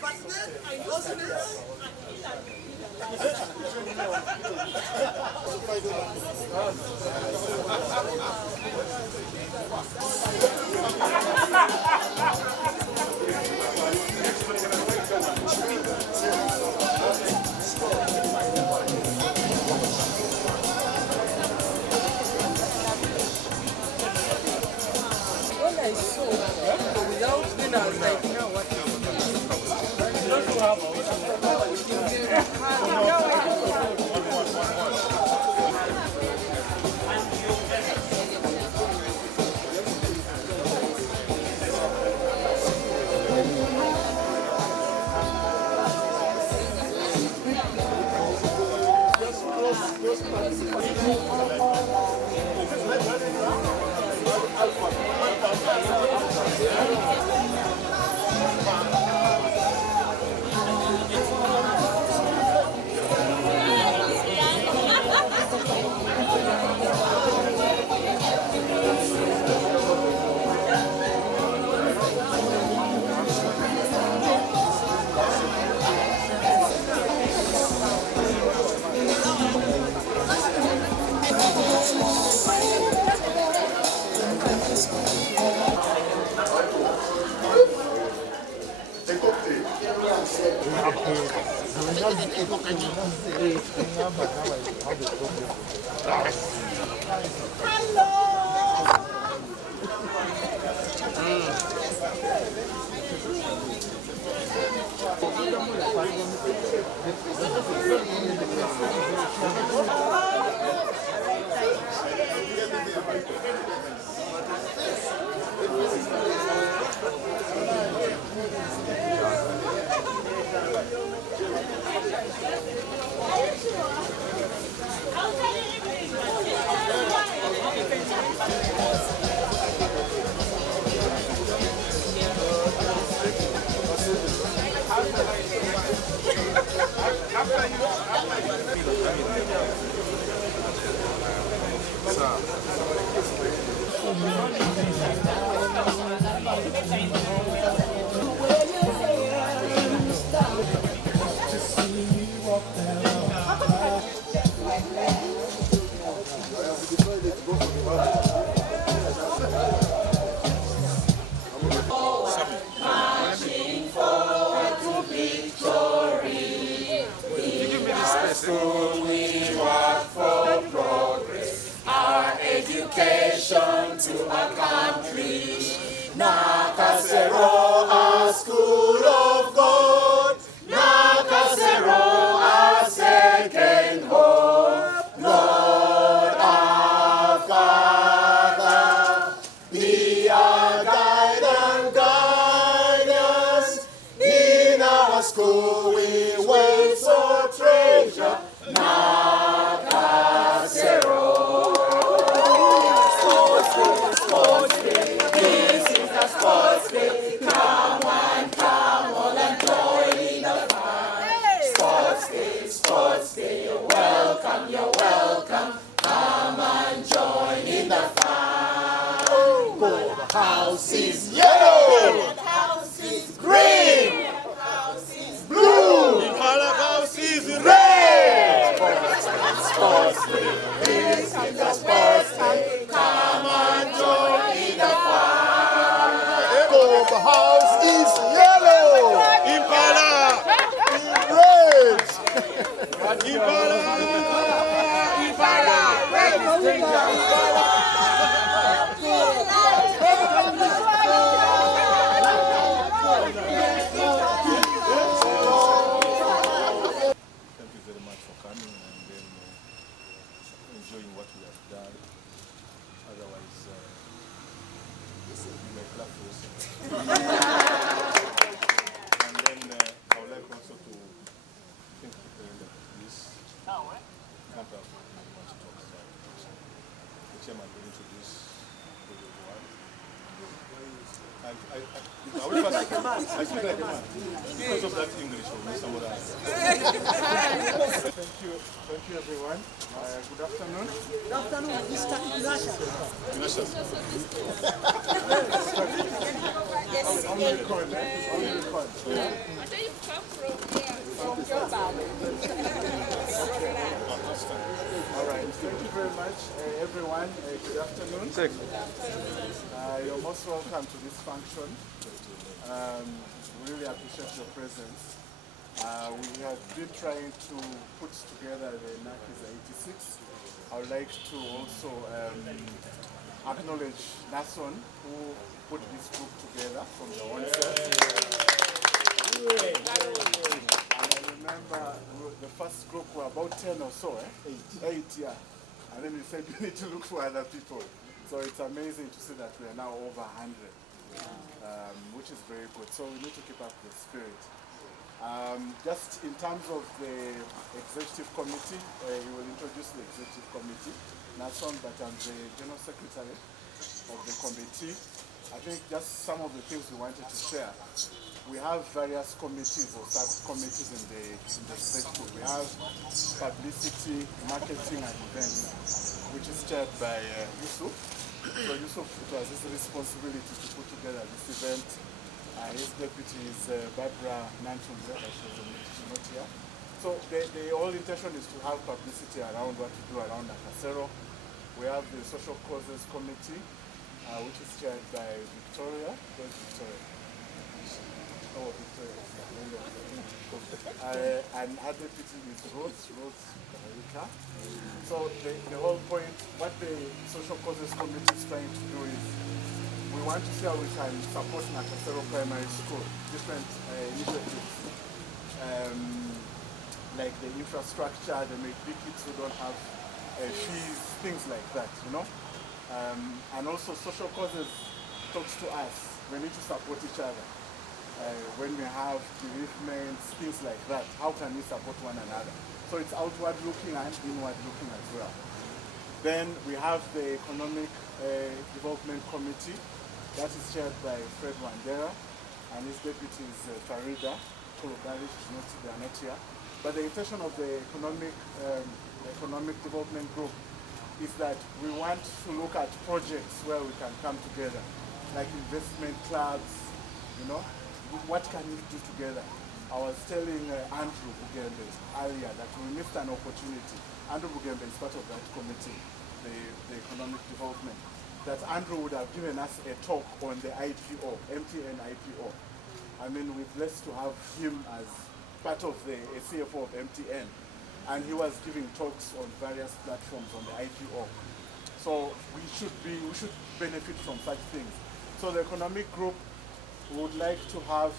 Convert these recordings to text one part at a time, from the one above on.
But then I wasn't when I saw without being, I was like, you know what? We work for progress, our education to a country. Nakasero, our school of God. Nakasero, our second home. Lord our Father, be our guide and guide us. In our school we wait for treasure. Nakasero. Sports day, this is the sports day. Come all and join in the fun. Sports day, you're welcome. Come and join in the fun. The house is yellow. The house is green. The house is blue. The house is red. Sports day, this is the sports day. Come and join in the fun. The house is yellow. Impala. Red. Impala. Red is danger. Thank you very much for coming and then enjoying what we have done. Otherwise, you may clap for yourself. And then I would like also to think of the this. Can't have much talk. The chairman will introduce everyone. I will first, I speak like a man. Because of that English, or somewhere else. Thank you everyone. Good afternoon. Good afternoon, Mr. Ignatius. Ignatius. Only record, eh? Only record. Where do you come from? Yeah, from your valley. All right. Thank you very much, everyone. Good afternoon. You're most welcome to this function. We really appreciate your presence. We have been trying to put together the Nakasero 86. I would like to also acknowledge Nason, who put this group together from the onset. And I remember the first group were about 10 or so, eh? 8, yeah. And then we said we need to look for other people. So it's amazing to see that we are now over 100, which is very good. So we need to keep up the spirit. Just in terms of the executive committee, we will introduce the executive committee. Nason, but I'm the general secretary of the committee. I think just some of the things we wanted to share. We have various committees or sub-committees in the executive. We have publicity, marketing and events, which is chaired by Yusuf. So Yusuf, it was his responsibility to put together this event. His deputy is Barbara Nanchunze, she's not here. So the whole intention is to have publicity around what we do around Nakasero. We have the Social Causes Committee, which is chaired by Victoria. Where's Victoria? Oh, Victoria. And her deputy is Rose Rika. So the whole point, what the Social Causes Committee is trying to do is, we want to see how we can support Nakasero Primary School, different initiatives, like the infrastructure, they make big kids who don't have fees, things like that, you know. And also Social Causes talks to us. We need to support each other. When we have bereavements, things like that, how can we support one another? So it's outward looking and inward looking as well. Then we have the Economic Development Committee. That is chaired by Fred Wandera, and his deputy is Farida Kulogari. They are not here. But the intention of the Economic Development Group is that we want to look at projects where we can come together, like investment clubs, you know, what can we do together? I was telling Andrew Bugembe earlier that we missed an opportunity. Andrew Bugembe is part of that committee, the Economic Development, that Andrew would have given us a talk on the IPO, MTN IPO. I mean, we're blessed to have him as part of the CFO of MTN, and he was giving talks on various platforms on the IPO. So we should benefit from such things. So the economic group would like to have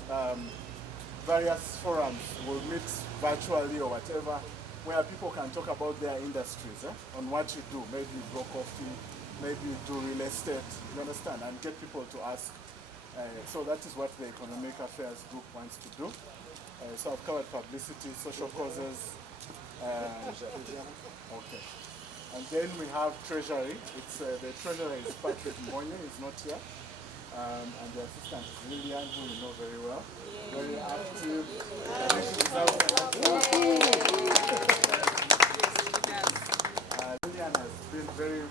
various forums. We'll meet virtually or whatever, where people can talk about their industries, on what you do. Maybe you grow coffee, maybe you do real estate, you understand, and get people to ask. So that is what the Economic Affairs Group wants to do. So I've covered publicity, social causes. Okay. And then we have Treasury. It's the Treasurer is Patrick Mbonye, is not here. And the assistant is Lillian, who you know very well. Very active. Lillian has been very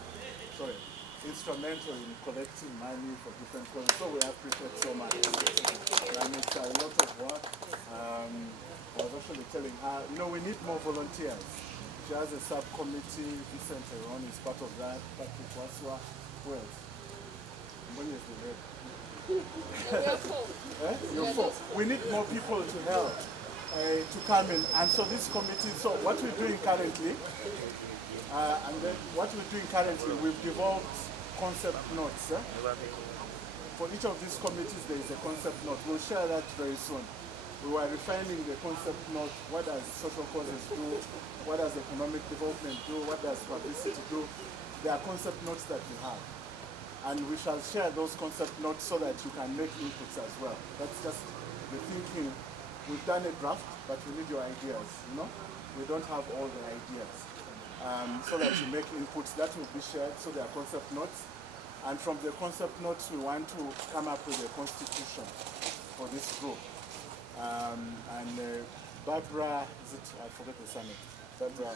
instrumental in collecting money for different causes, so we appreciate so much. And it's a lot of work. I was actually telling her, you know, we need more volunteers. She has a subcommittee. Vincent Heron is part of that. Patrick Waswa. Who else? When is the head? You're four. We need more people to help, to come in. And so this committee, so what we're doing currently, we've developed concept notes. For each of these committees, there is a concept note. We'll share that very soon. We were refining the concept note. What does social causes do? What does economic development do? What does publicity do? There are concept notes that we have. And we shall share those concept notes so that you can make inputs as well. That's just the thinking. We've done a draft, but we need your ideas, you know? We don't have all the ideas. So that you make inputs, that will be shared, so there are concept notes. And from the concept notes, we want to come up with a constitution for this group. Barbara, I forget the surname. Barbara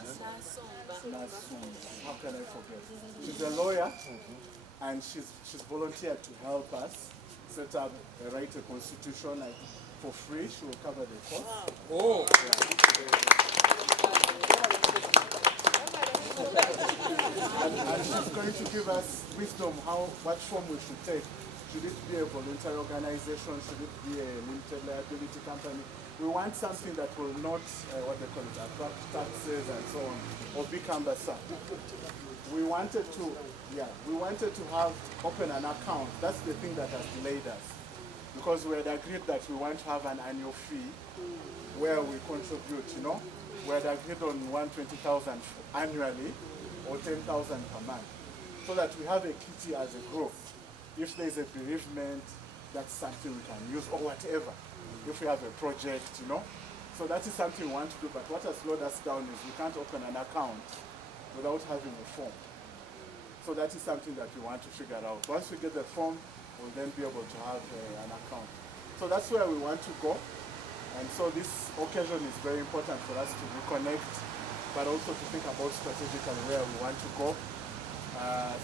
Nasum. How can I forget? She's a lawyer, and she's volunteered to help us set up, write a constitution for free. She will cover the cost. Oh. And she's going to give us wisdom what form we should take. Should it be a voluntary organization? Should it be a limited liability company? We want something that will not, attract taxes and so on, or be cumbersome. We wanted to open an account. That's the thing that has delayed us. Because we had agreed that we want to have an annual fee where we contribute, We had agreed on 120,000 annually or 10,000 per month. So that we have a kitty as a group. If there's a bereavement, that's something we can use or whatever. If we have a project, So that is something we want to do, but what has slowed us down is we can't open an account without having a form. So that is something that we want to figure out. Once we get the form, we'll then be able to have an account. So that's where we want to go. And so this occasion is very important for us to reconnect, but also to think about strategically where we want to go.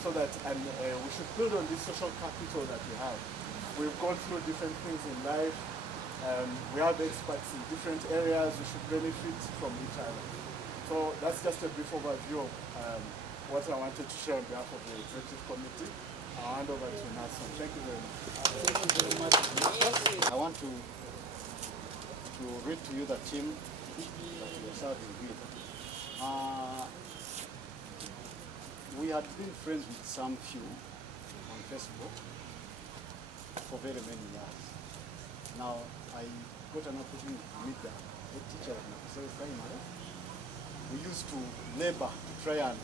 So that we should build on this social capital that we have. We've gone through different things in life. We have experts in different areas. We should benefit from each other. So that's just a brief overview of what I wanted to share on behalf of the executive committee. I'll hand over to Nason. Thank you very much. Thank you very much. I want to read to you the team that we are serving with. We had been friends with some few on Facebook for very many years. Now, I got an opportunity to meet the head teacher of Nakasero Primary. We used to labor to try and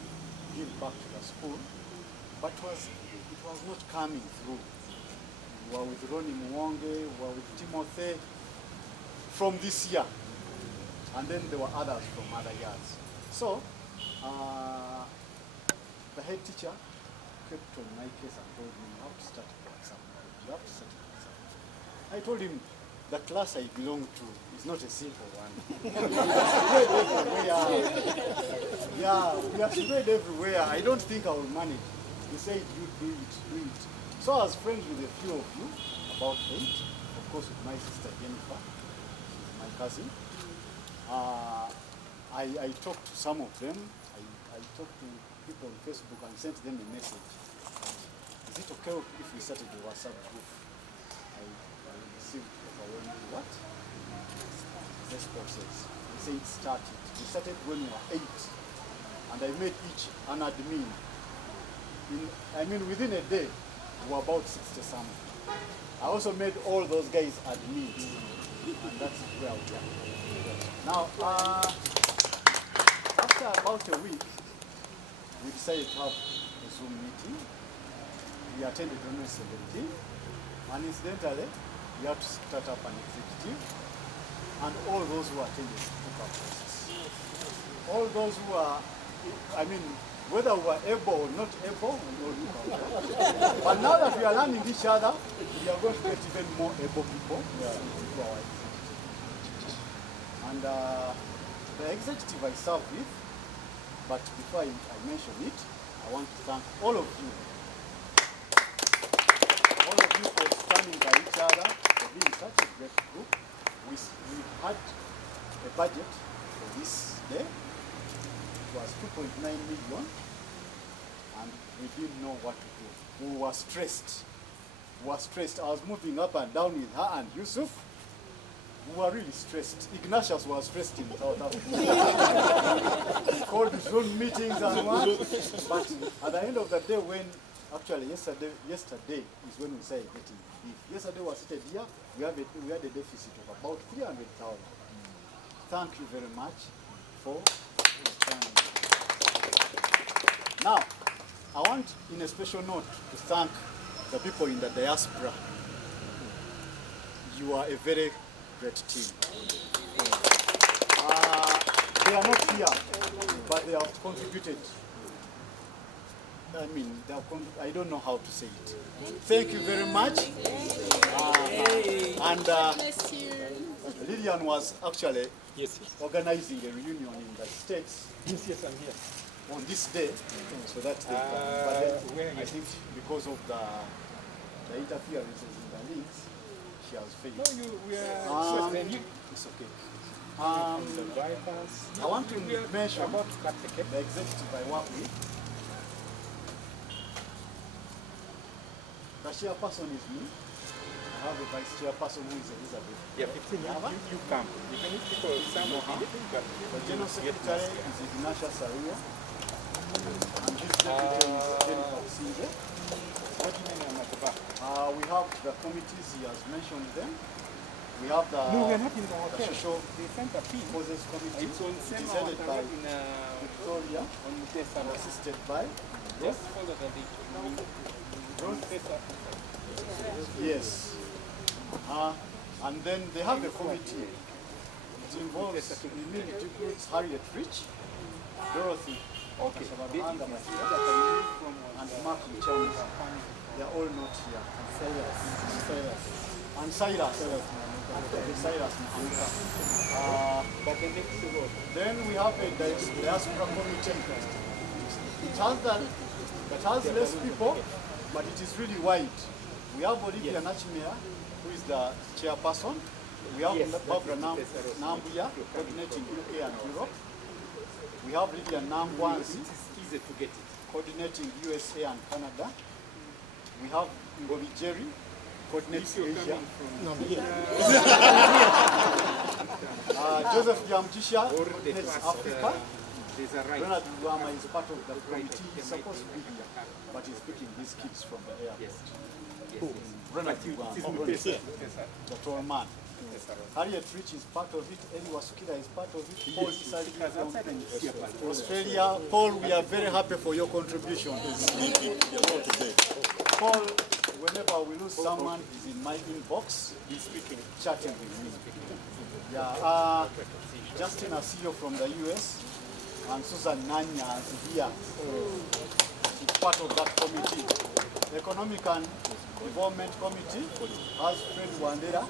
give back to the school, but it was not coming through. We were with Ronnie Muwonge, we were with Timothy from this year, and then there were others from other years. So, the head teacher kept on my case and told me, you have to start WhatsApp. You have to start WhatsApp. I told him, the class I belong to is not a simple one. We are spread everywhere. Yeah, we are spread everywhere. I don't think I will manage. He said, you do it. So I was friends with a few of you, about 8. Of course, with my sister Jennifer, my cousin. I talked to some of them. I talked to people on Facebook and sent them a message. Is it okay if we started a WhatsApp group? I received overwhelming what? Responses. They say it started. We started when we were 8. And I made each an admin. Within a day, we were about 60 something. I also made all those guys admins. And that's where we are. Now, after about a week, we decided to have a Zoom meeting. We attended on the 17th, and incidentally, we had to start up an executive, and all those who attended took up places. All those who are, whether we were able or not able, we all took up places. But now that we are learning each other, we are going to get even more able people into our executive. And the executive I serve with, but before I mention it, I want to thank all of you. All of you for standing by each other, for being such a great group. We had a budget for this day. It was 2.9 million, and we didn't know what to do. We were stressed. I was moving up and down with her and Yusuf. We were really stressed. Ignatius was stressed in South Africa. He called his own meetings and what. But at the end of the day, actually yesterday is when we started getting big. Yesterday was seated here, we had a deficit of about 300,000. Thank you very much for standing. Now, I want in a special note to thank the people in the diaspora. You are a very great team. They are not here, but they have contributed. I don't know how to say it. Thank you very much. Lillian was actually organizing a reunion in the States. Yes, I'm here. On this day, so that's the but then, I think because of the interferences in the links, she has failed. No, we are. It's okay. The bypass. I want to mention About to cut the cake. the executive I work with. The chairperson is me. I have a vice chairperson who is Elizabeth. Yeah, 15 years. You come. Even if people, some of you, but The general secretary is Ignacia Saria. And this deputy is Jennifer Sinje. what do you mean at the back? We have the committees, he has mentioned them. We have the, No, we are not in the the hotel. social They sent a fee. causes committee. It's on It same is headed by in Victoria on and Mutesa. assisted by. Just follow the date. Don't face up. Yes. And then they have a committee. It involves Harriet Rich, Dorothy, Okay. and Mark Mchams. They are all not here. And Cyrus. Cyrus Mahanika. But the next road. Then we have a diaspora committee. It has less people, but it is really wide. We have Olivia Nachimea, who is the chairperson. We have Barbara Nambuya, coordinating UK and Europe. We have Lydia Nambwanzi, Easy to get it. coordinating USA and Canada. We have Ngobi Jerry, coordinating Asia. Joseph Jamjisha, coordinates Africa. There's a right. Leonard Luama is part of the committee. He's supposed to be here, but he's picking his kids from the airport. Yes. Leonard It Luama, is Mutesa. the tall man. Harriet Rich is part of it. Eli Wasukila is part of it. Paul Isali from Australia. Paul, we are very happy for your contribution. Paul, whenever we lose someone, is in my inbox. He's speaking, chatting with me. Yeah, Justin Asio from the US and Susan Nanya is here. She's part of that committee. Economic and Development Committee has Fred Wandera.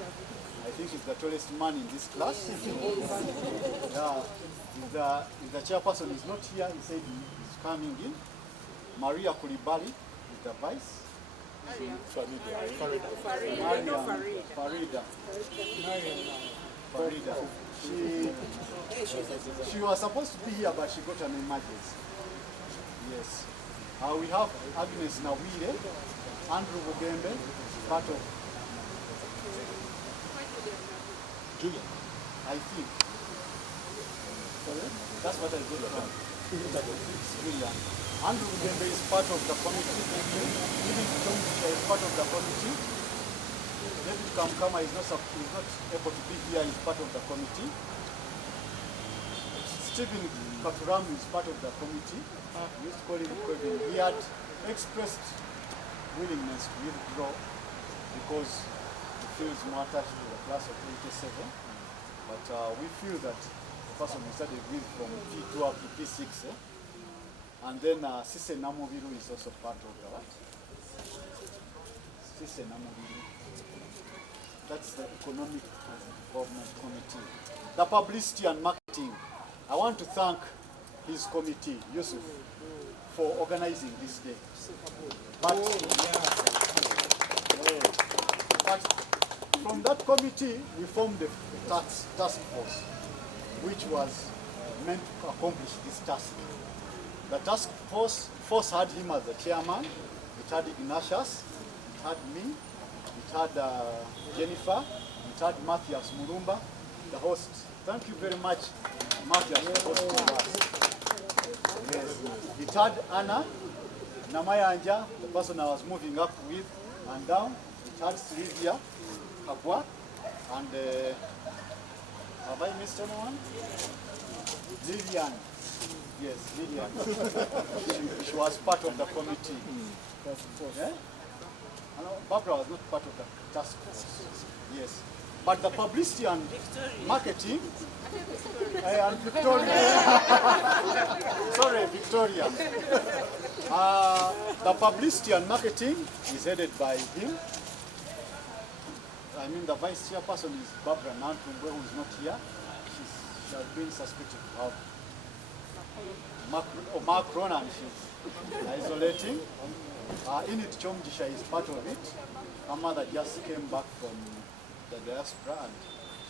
I think he's the tallest man in this class. Yeah. If the chairperson is not here, he said he's coming in. Maria Kulibali is the vice. Farida. She was supposed to be here, but she got an emergency. Yes. We have Agnes Nawire, Andrew Bugembe, part of Julia. I think. Sorry? That's what I got from. Julia. Andrew Bugembe is part of the committee. David Jones is part of the committee. David Kamkama is not able to be here, is part of the committee. Stephen Katuramu is part of the committee. We used to call him Kevin. He had expressed willingness to withdraw because he feels more attached to the class of 87. But we feel that the person we started with from P2 up to P6. And then Sise Namoviru is also part of the what? Sise Namoviru. That's the Economic Development Committee. The Publicity and Marketing. I want to thank his committee, Yusuf, for organizing this day. But from that committee, we formed the task force, which was meant to accomplish this task. The task force had him as the chairman, it had Ignatius, it had me, it had Jennifer, it had Matthias Murumba, the host. Thank you very much, Matthias, for hosting us. Yes. It had Anna, Namayanja, the person I was moving up with and down. It had Sylvia, Kabwa, and have I missed anyone? Lillian. Yes, Lillian. she was part of the committee. Yeah? Barbara was not part of the task force. Yes. But the publicity and marketing, and Victoria. Sorry, Victoria. The publicity and marketing is headed by him. I mean, the vice chairperson is Barbara Nantumbe, who is not here. She has been suspected of Macron, and she's isolating. Init Chomjisha is part of it. Her mother just came back from the diaspora and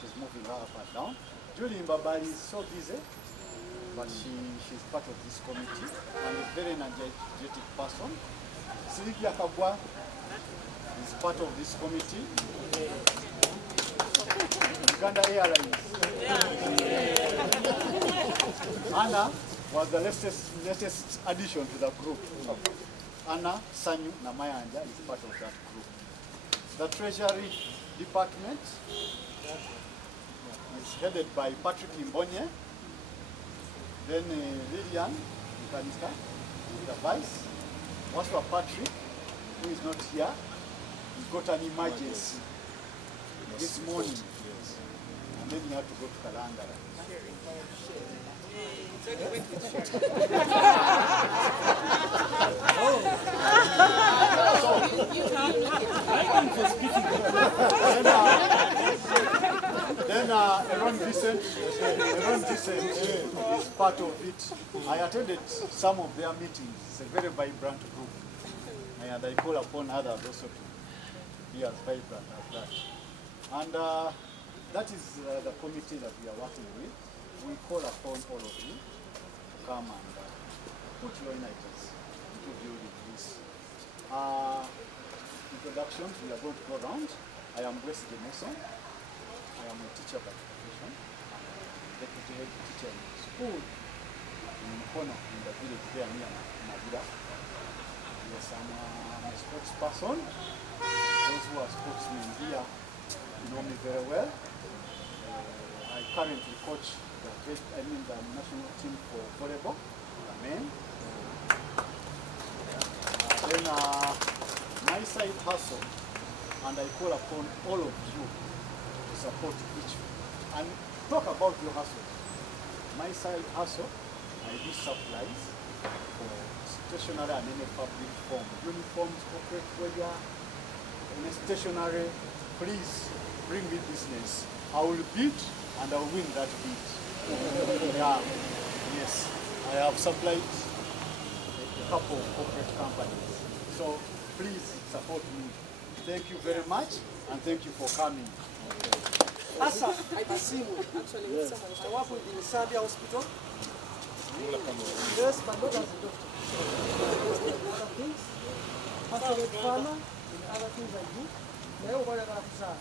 she's moving her up and down. Julie Mbabali is so busy, but she's part of this committee and a very energetic person. Sylvia Kabwa is part of this committee. Uganda Airlines. Anna was the latest addition to the group. Anna Sanyu Namayanja is part of that group. The Treasury Department is headed by Patrick Imbonye. Then Lillian Nkanika, the vice. As for Patrick, who is not here, he got an emergency this morning. And then he had to go to Kalangala. Then Aaron Vincent is part of it. I attended some of their meetings. It's a very vibrant group. And I call upon others also to be as vibrant as that. And that is the committee that we are working with. We call upon all of you to come and put your energies into building this. Introductions, we are going to go around. I am Wesley Mason. I am a teacher by profession. I'm deputy head teacher in school in Mkono in the village there near Mabura. Yes, I'm a spokesperson. Those who are spokesmen here know me very well. I currently coach the national team for volleyball, the men. Then my side hustle, and I call upon all of you to support each and talk about your hustle. My side hustle, I do supplies for stationery and any fabric form, uniforms, corporate wear, any stationery. Please bring me business. I will bid and I will win that bid. Yeah. Yes, I have supplied a couple of corporate companies. So please support me. Thank you very much and thank you for coming. Asa, I see you. Actually, yes. I work with the Serbia Hospital. Yes, my daughter is a doctor. Other things, pastorate farmer, and other things I do. Leo wale kabisa.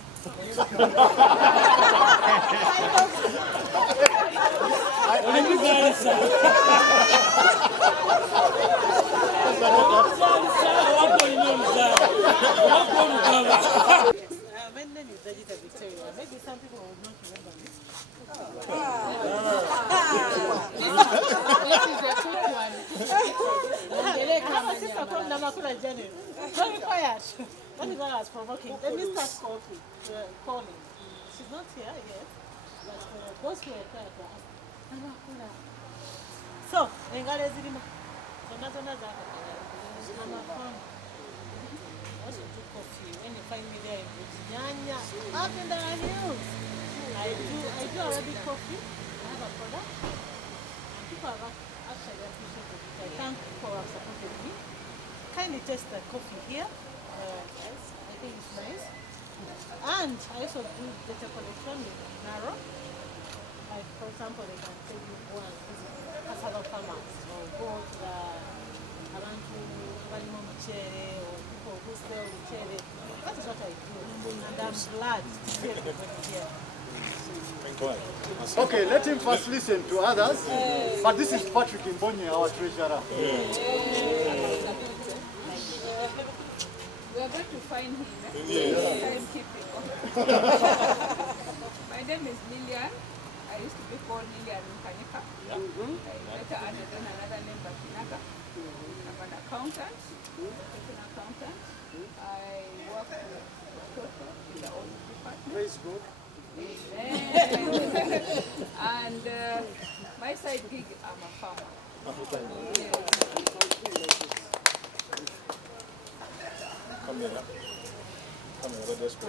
Maybe some people will not remember this. This is a quick one. Sister called Namakura Janet. Don't be quiet. Let me go as provoking. Let me start calling. She's not here yet. But those who are quiet are Namakura. So, Engale Zirima. Also do coffee when you find me there in Virginia, up in the hills. I do Arabic coffee. I have a product. And people have actually appreciated it. I thank you for supporting me. Kindly taste the coffee here. Yes, I think it's nice. And I also do data collection with Naro. Like for example, they can tell you go and visit cassava farmers or go to the around Balimo Michere or people who sell Michere. That is what I do. And I'm glad to see everybody here. Okay, let him first listen to others. But this is Patrick Imbonye, our treasurer. We are going to find him. Timekeeping. My name is Lillian. I used to be called Lillian Nkanika. I later added on another name, Bakinaga. I'm an accountant, an accountant. I work in the audit department. Praise God. And my side gig, I'm a farmer. Come here. Come here, let us go.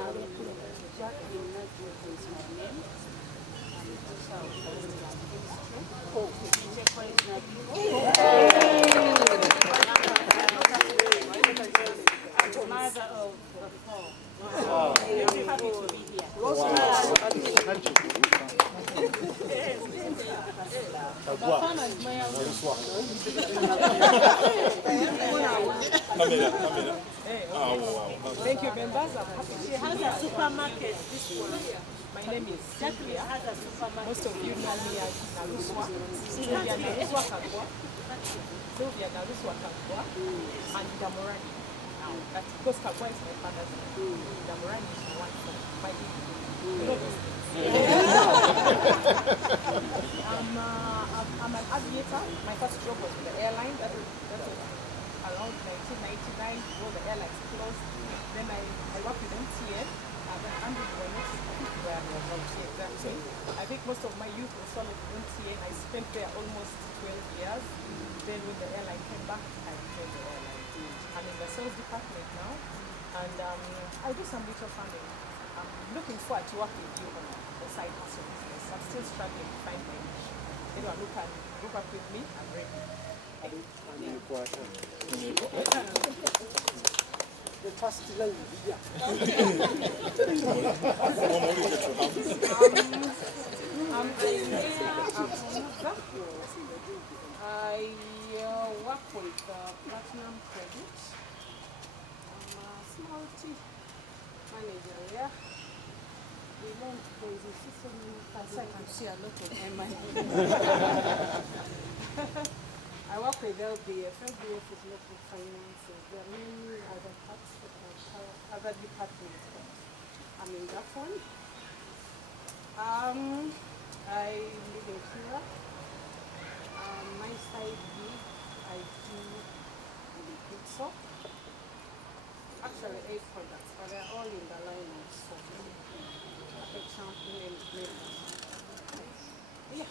Mother of the four. Bafana is my Thank you, members. I'm happy. She has a supermarket, this one. My name is Jackie has a supermarket. most of you know me as Naruswa. Sylvia Naruswa Kagwa. Sylvia Naruswa Kagwa. And Damorani. Now, that's because Kagwa is my father's name. Damorani is my wife. My baby. You know those things. I'm an aviator. My first job was with the airline. That was around 1999. Before the airlines closed. Then I worked with MTN. I think most of my youth was solid with MTN. I spent there almost 12 years. Then when the airline came back, I returned the airline. I'm in the sales department now, and I do some little farming. I'm looking forward to working with you on the side hustle business. I'm still struggling to find my niche. Anyone who can group up with me, I'm ready. The first language, yeah. I work with Platinum Credit. I'm a small tea manager, yeah. We learned crazy. She's so many parts. I can see a lot of money. I work with LBF. LBF is local finances. There are many other parts that are other departments, but I'm in that one. I live in Kira. My side gig, I do liquid soap. Actually 8 products, but they're all in the line of soap. A champion and flavors. Yeah.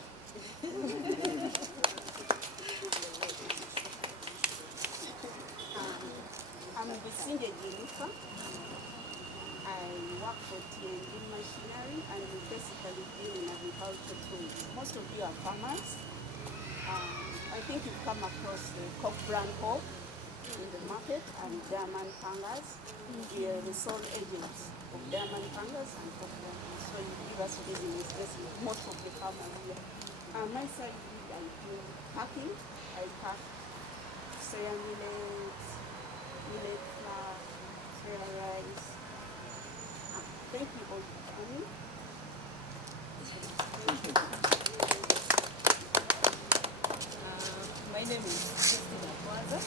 I'm Bisinge Jennifer. I work for TND Machinery and we basically deal in agriculture tools. Most of you are farmers. I think you've come across the Coke brand Hope in the market and Diamond Hangers. We are the sole agents of Diamond Hangers and Coke brand. So you give us business, basically most of the farmers here. My side, I do packing. I pack soya millet, millet flour, soya rice. Thank you all for coming. My name is Christina Kwanza.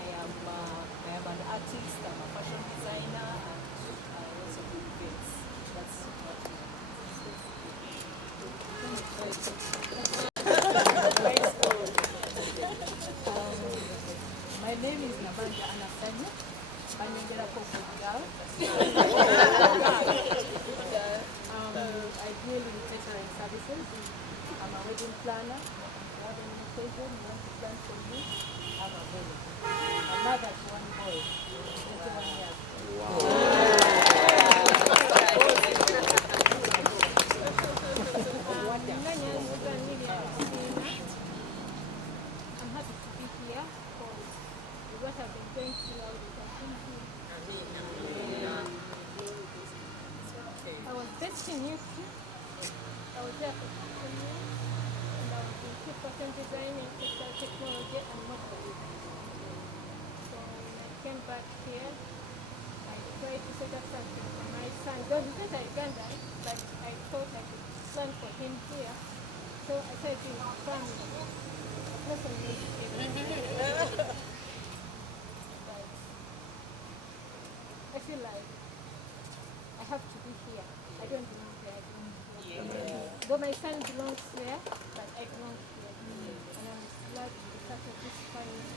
I am an artist, I'm a fashion designer, and I also do events. That's my name is Nabanja Anasanya. I'm a girl. I deal in catering services. I'm a wedding planner. You have any occasion you want to plan for me? I'm available. I'm mother to one boy, 21 years. I'm happy to be here because what I've been going through, I was based in Houston. I was there for 2 years, and I was in fashion design and textile technology and modeling. So when I came back here, I tried to set up something for my son. Though he's not a Ugandan, but I thought I could plan for him here. So I started doing family. A person needs everything. But I feel like I have to be here. I don't belong there. I belong here. Though my son belongs there, but I belong here. And I'm glad to be part of this family.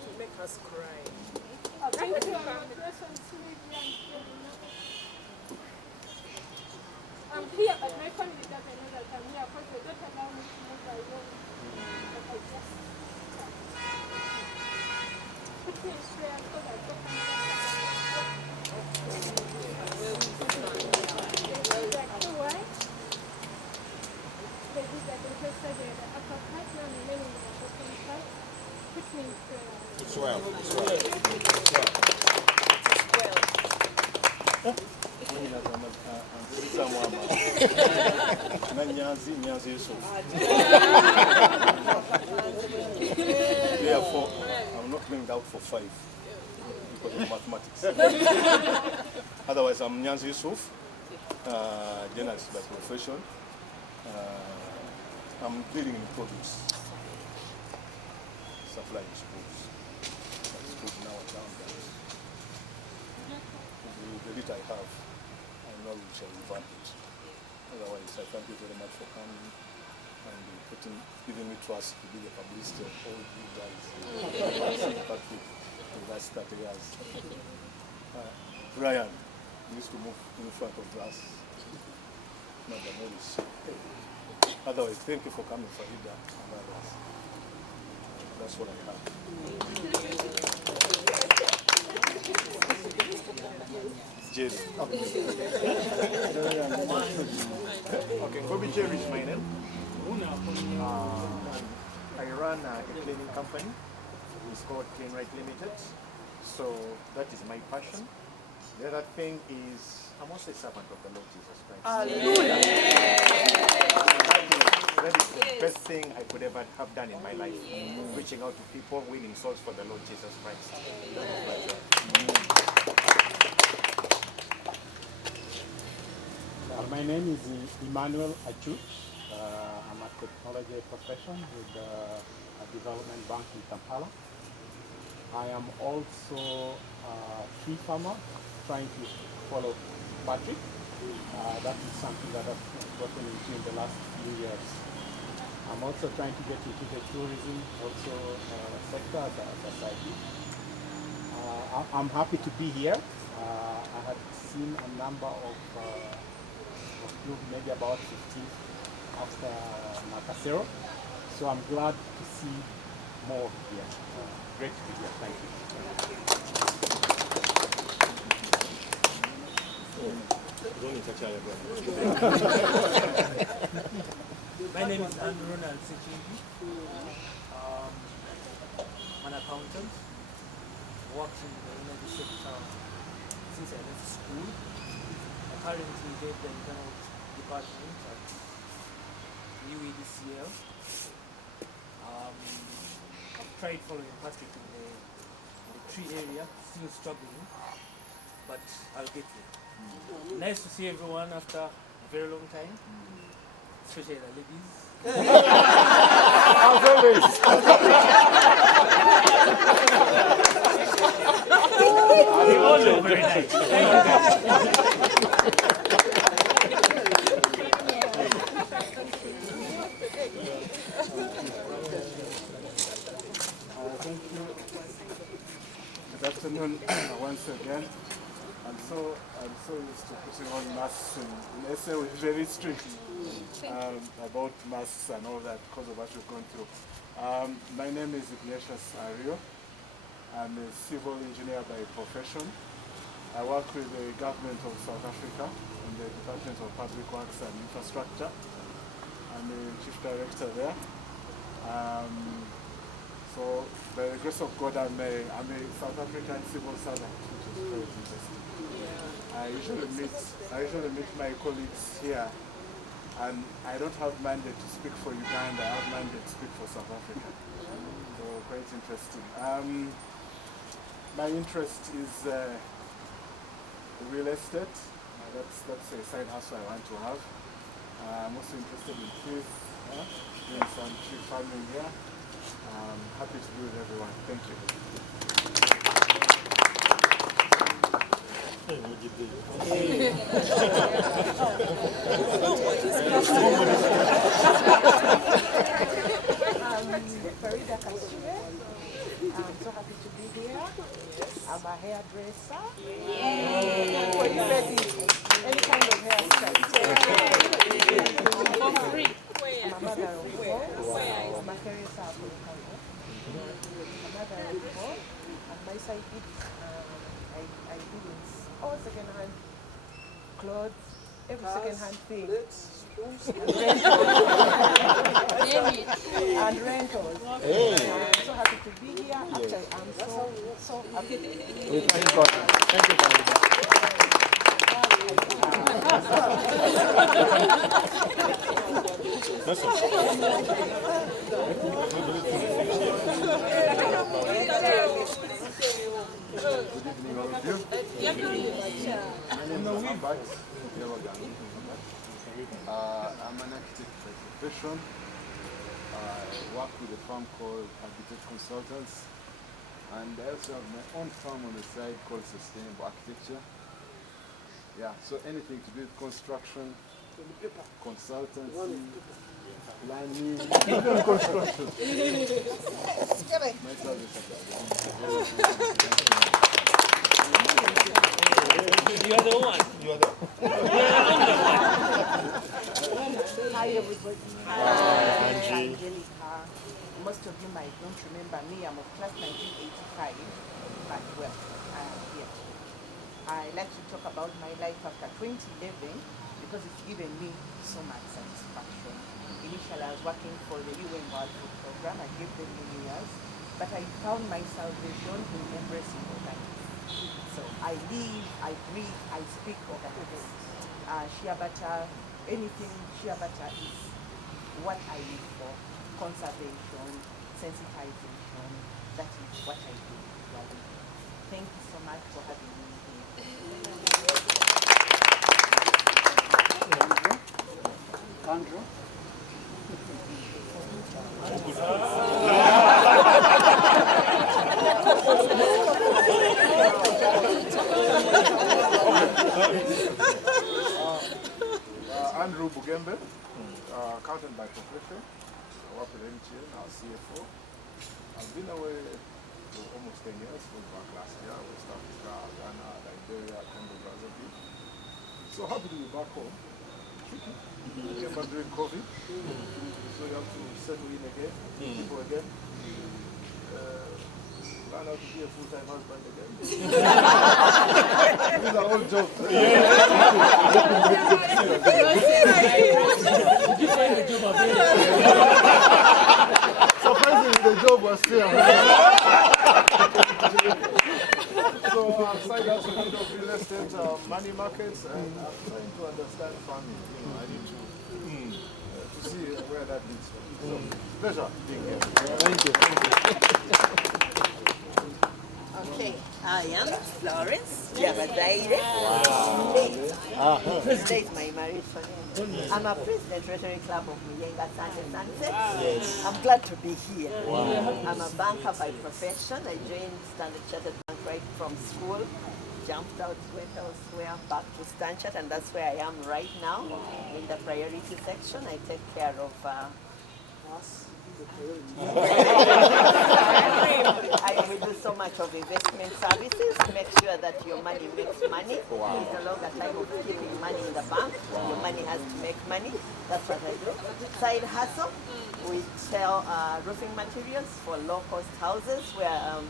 To make us cry. Thank you. I'm here, but my family doesn't know that I'm here because they don't allow me to move my own. But I just put me in prayer because I don't know why. They did that interested in the upper part, now I'm learning the bottom part. Put me in prayer. It's well. Therefore, I'm not going out for 5 because of mathematics. Otherwise, I'm Nyanzi Yusuf, journalist by profession. I'm dealing in produce, supplying schools. Schools now are down there. The little I have, I know we shall revamp it. Otherwise, I thank you very much for coming and giving me trust to be the publicity of all you guys. The last 30 years. Brian used to move in front of us. Madam Morris. Otherwise, thank you for coming, Farida and others. That's what I have. Jerry. Okay, Kobe Jerry is my name. I run a cleaning company. It's called Clean Right Limited. So that is my passion. The other thing is I'm also a servant of the Lord Jesus Christ. Hallelujah. That is the best thing I could ever have done in my life. Reaching out to people, winning souls for the Lord Jesus Christ. My name is Emmanuel Achuch. I'm a technology profession with a development bank in Kampala. I am also a tree farmer trying to follow Patrick. That is something that I've gotten into in the last few years. I'm also trying to get into the tourism sector as a side gig. I'm happy to be here. I had seen a number of you, maybe about 15 after Nakasero. So I'm glad to see more here. Great to be here. Thank you. My name is Andrew Ronald Sechingi. I'm an accountant. Worked in the energy sector since I left school. I currently get the internal department at UEDCL. I've tried following Patrick in the tree area, still struggling, but I'll get there. Nice to see everyone after a very long time, especially the ladies. As always. They all look very nice. Thank you. Good afternoon once again. I'm so used to putting on masks in SA. We're very strict about masks and all that because of what we've gone through. My name is Ignatius Ario. I'm a civil engineer by profession. I work with the government of South Africa in the Department of Public Works and Infrastructure. I'm a chief director there. So by the grace of God, I'm a South African civil servant, which is very interesting. I usually meet my colleagues here, and I don't have mandate to speak for Uganda. I have mandate to speak for South Africa. So quite interesting. My interest is real estate. That's a side hustle I want to have. I'm also interested in trees, doing some tree farming here. I'm happy to be with everyone. Thank you. Farida Kasure. I'm so happy to be here. I'm a hairdresser. Are you ready? Any kind of hairstyle. For free. I'm a mother of four. I'm a Teresa Africano. I'm a mother of four. And my side gig, I do all second-hand clothes, every second-hand thing. and rentals. Hey. I'm so happy to be here. Actually, I'm so happy. We thank God. Thank you, Farida. That's all. Good evening, all of you. My name is Ahmad. I'm an architect by profession. I work with a firm called Architect Consultants, and I also have my own firm on the side called Sustainable Architecture. Yeah, so anything to do with construction, consultancy, planning, even construction. My service You are the one. You are the Hi, everybody. Hi, Angelica. Most of you might not remember me. I'm of class 1985, but well, yeah. I like to talk about my life after 2011 because it's given me so much satisfaction. Initially, I was working for the UN World Food Program. I gave them many years, but I found my salvation in embracing organics. So I live, I breathe, I speak organics. Shea butter, anything shea butter is what I live for. Conservation, sensitization, that is what I do. Thank you so much for having me here. Andrew? Andrew Bugembe, accountant by profession. I work with MTN, our CFO. I've been away for almost 10 years, was back last year, West Africa, Ghana, Liberia, Congo, Brazzaville. So happy to be back home. Tricky. Came back during COVID, so you have to settle in again, meet people again. Learn how to be a full-time husband again. These are all jokes. Did you find the job available? Surprisingly, the job was still. So aside that, a bit of real estate, money markets, and I'm trying to understand farming. You know, I need to see where that leads me. So, pleasure being here. Thank you. Okay, I am Florence Jabadaire. Today is my marriage name. I'm a president Rotary Club of Muyenga Sunset. I'm glad to be here. I'm a banker by profession. I joined Standard Chartered Bank right from school. Jumped out, went elsewhere, back to Stanchart, and that's where I am right now in the priority section. I take care of I will do so much of investment services to make sure that your money makes money. It's no longer time of keeping money in the bank. Your money has to make money. That's what I do. Side hustle, we sell roofing materials for low-cost houses where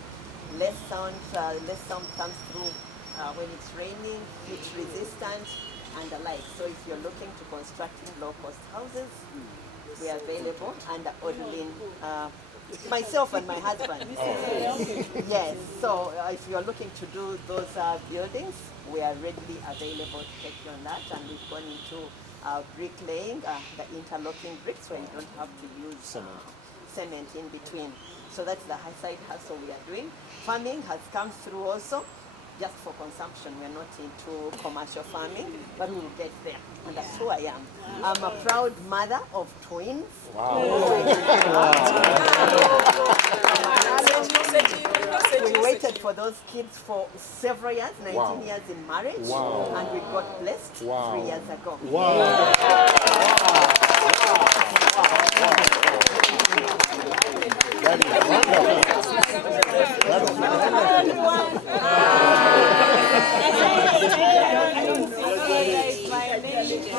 less sound comes through when it's raining, heat resistant, and the like. So if you're looking to construct low-cost houses, we are available under Odlin, myself and my husband. Yes, so if you're looking to do those buildings, we are readily available to take you on that. And we've gone into bricklaying, the interlocking bricks where you don't have to use cement in between. So that's the side hustle we are doing. Farming has come through also. Just for consumption, we're not into commercial farming, but we will get there, and that's who I am. I'm a proud mother of twins. We waited for those kids for several years, 19 years in marriage, and we got blessed 3 years ago.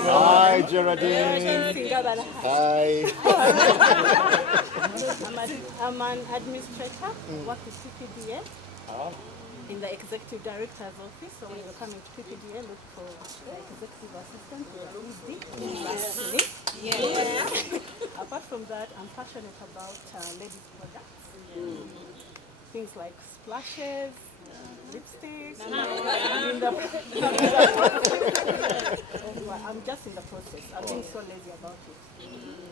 Hi, Geraldine. Hi. I'm an administrator, work with PPDA in the executive director's office. So when you're coming to PPDA, look for the executive assistant with a ED. Apart from that, I'm passionate about ladies' products. Things like splashes, lipsticks. I'm just in the process. I've been so lazy about it,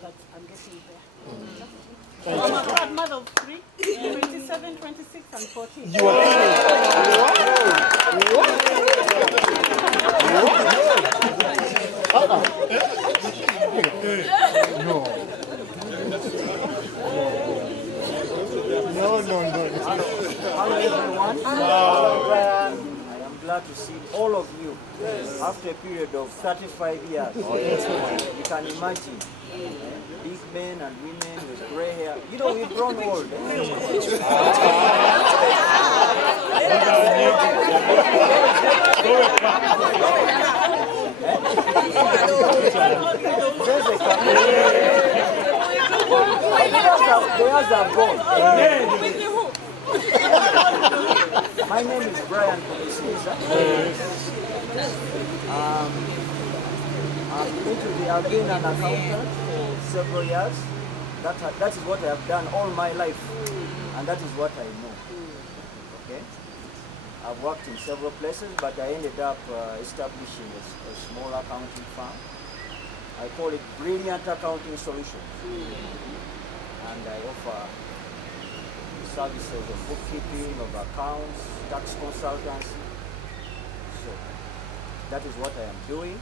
but I'm getting there. I'm a proud mother of 3, 27, 26, and 14. You are No. Hello everyone. Brian. I am glad to see all of you after a period of 35 years. You can imagine. Big men and women with gray hair. You know, we've grown old. The others are gone. My name is Brian. I've been an accountant for several years. That is what I have done all my life, and that is what I know. Okay, I've worked in several places, but I ended up establishing a small accounting firm. I call it Brilliant Accounting Solutions, and I offer services of bookkeeping, of accounts, tax consultancy. So that is what I am doing.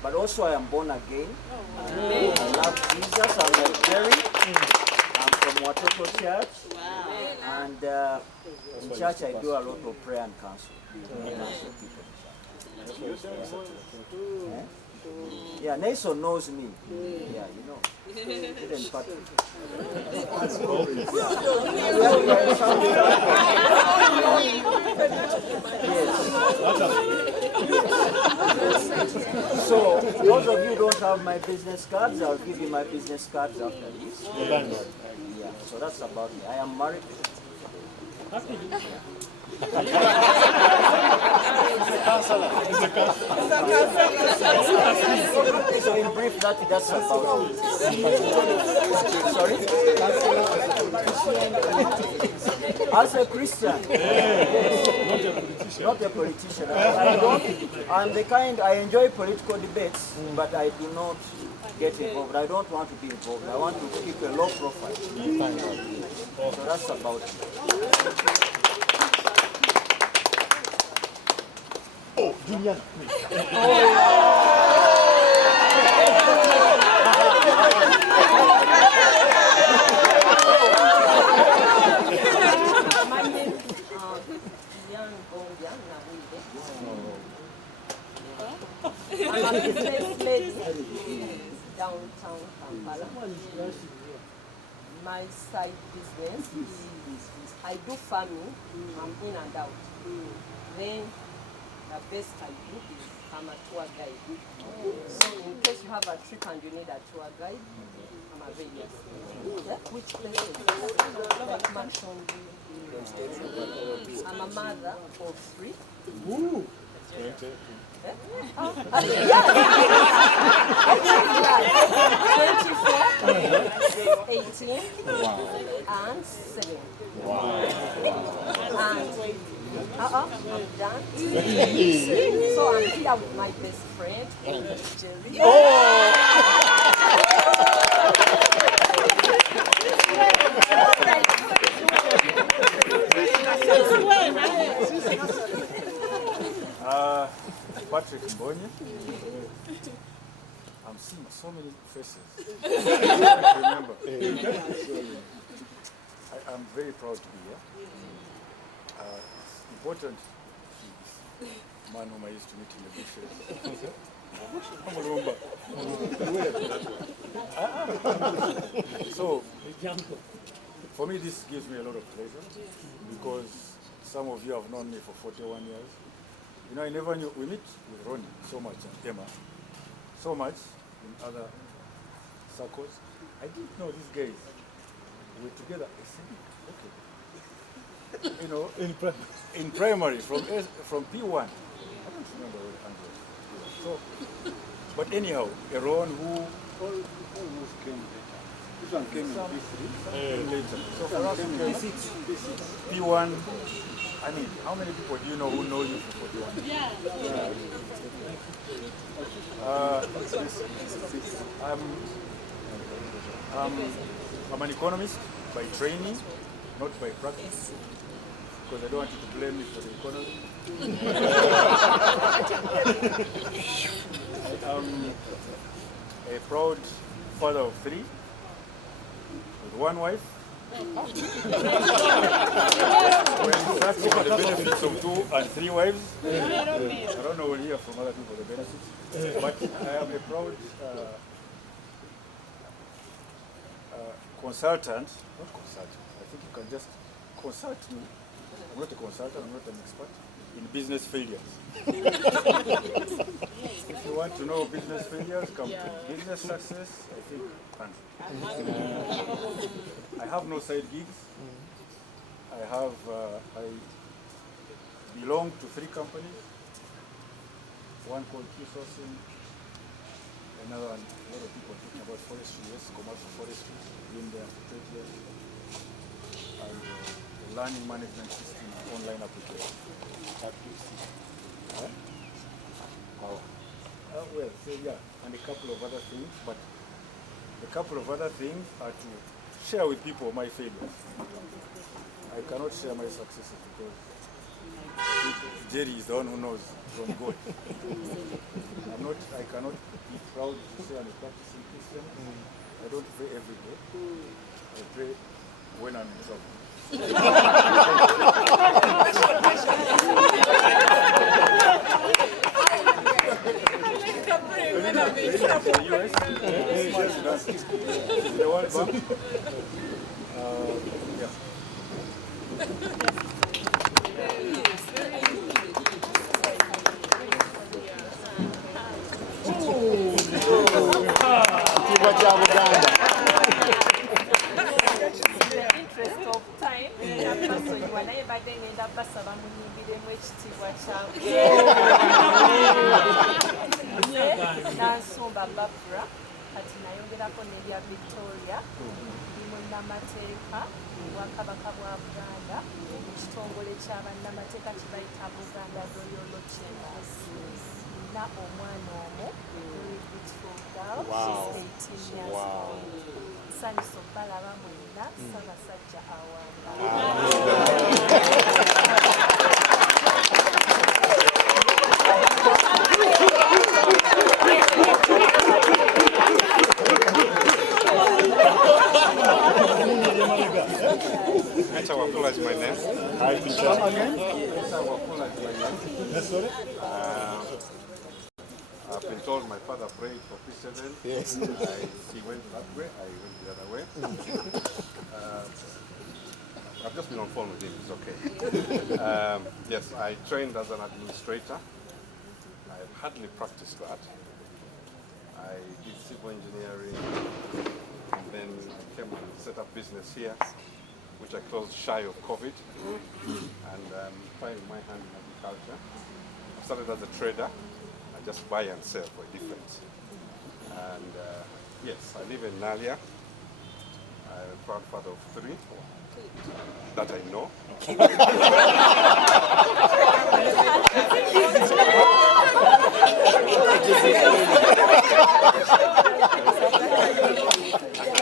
But also I am born again. I love Jesus. I'm a Jerry. I'm from Watoto Church. And in church I do a lot of prayer and counsel. Yeah, Nason knows me. Yeah, you know. Didn't Patrick. So, those of you who don't have my business cards, I'll give you my business cards after this. Yeah, so that's about me. I am married. So in brief, that's about it. Sorry? As a Christian, not a politician. I enjoy political debates, but I do not get involved. I don't want to be involved. I want to keep a low profile. So that's about it. Oh, Juliana. My name is Young Bongian I'm a business lady downtown Kampala. My side business is I do farming. I'm in and out. Then the best I do is I'm a tour guide. So in case you have a trip and you need a tour guide, I'm available. Which places? Like Mansion. I'm a mother of 3. Ooh. Yeah. 24, 18, and 7. And I'm done. So I'm here with my best friend, Jerry. Patrick Mbonye. I'm seeing so many faces. Remember. I'm very proud to be here. It's important to man whom I used to meet in the bushes. So, for me this gives me a lot of pleasure because some of you have known me for 41 years. You know, I never knew, we meet with Ronnie so much and Emma, so much in other circles. I didn't know these guys were together. I said, okay. You know, in primary, from P1. I don't remember where Andrew was. So, but anyhow, Aaron who almost came This one came in P3. Later. So for us, P1, I mean, how many people do you know who know you for P1? Yeah. I'm an economist by training, not by practice, because I don't want you to blame me for the economy. I'm a proud father of 3 with 1 wife. When you start about the benefits of 2 and 3 wives, I don't know, we'll hear from other people the benefits, but I am a proud consultant, not consultant, I think you can just consult me. I'm not a consultant, I'm not an expert in business failures. If you want to know business failures, come to business success, I think I have no side gigs. I belong to 3 companies. One called Q Sourcing, another one, a lot of people are talking about forestry, yes, commercial forestry, been there for 30 years. And the learning management system, online application. Well, so yeah, and a couple of other things, but a couple of other things are to share with people my failures. I cannot share my successes because Jerry is the one who knows from God. I cannot be proud to say I'm a practicing Christian. I don't pray every day. I pray when I'm in trouble. The US, the World Bank. Yeah. Interest of time, basaba munyingiremu ekitiibwa kyabwe nansumba Barbara kati nayongerako n'ebya Victoria ndi munnamateeka mu Bwakabaka bwa Buganda mu kitongole ky'abannamateeka kibayita Buganda Royal Chambers. Nina omwana omu, very beautiful girl, she's 18 years old. Nsanyusa okubalaba mwenna, Ssaabasajja Peter Wafula is my name. Hi, Peter. Peter Wafula is my name. Yes, sorry? I've been told my father prayed for P7. Yes. He went that way, I went the other way. I've just been on phone with him, it's okay. Yes, I trained as an administrator. I hardly practiced that. I did civil engineering, and then I came and set up business here, which I closed shy of COVID, and trying my hand in agriculture. I started as a trader. I just buy and sell for a difference. And yes, I live in Nalia. I'm a proud father of 3 that I know.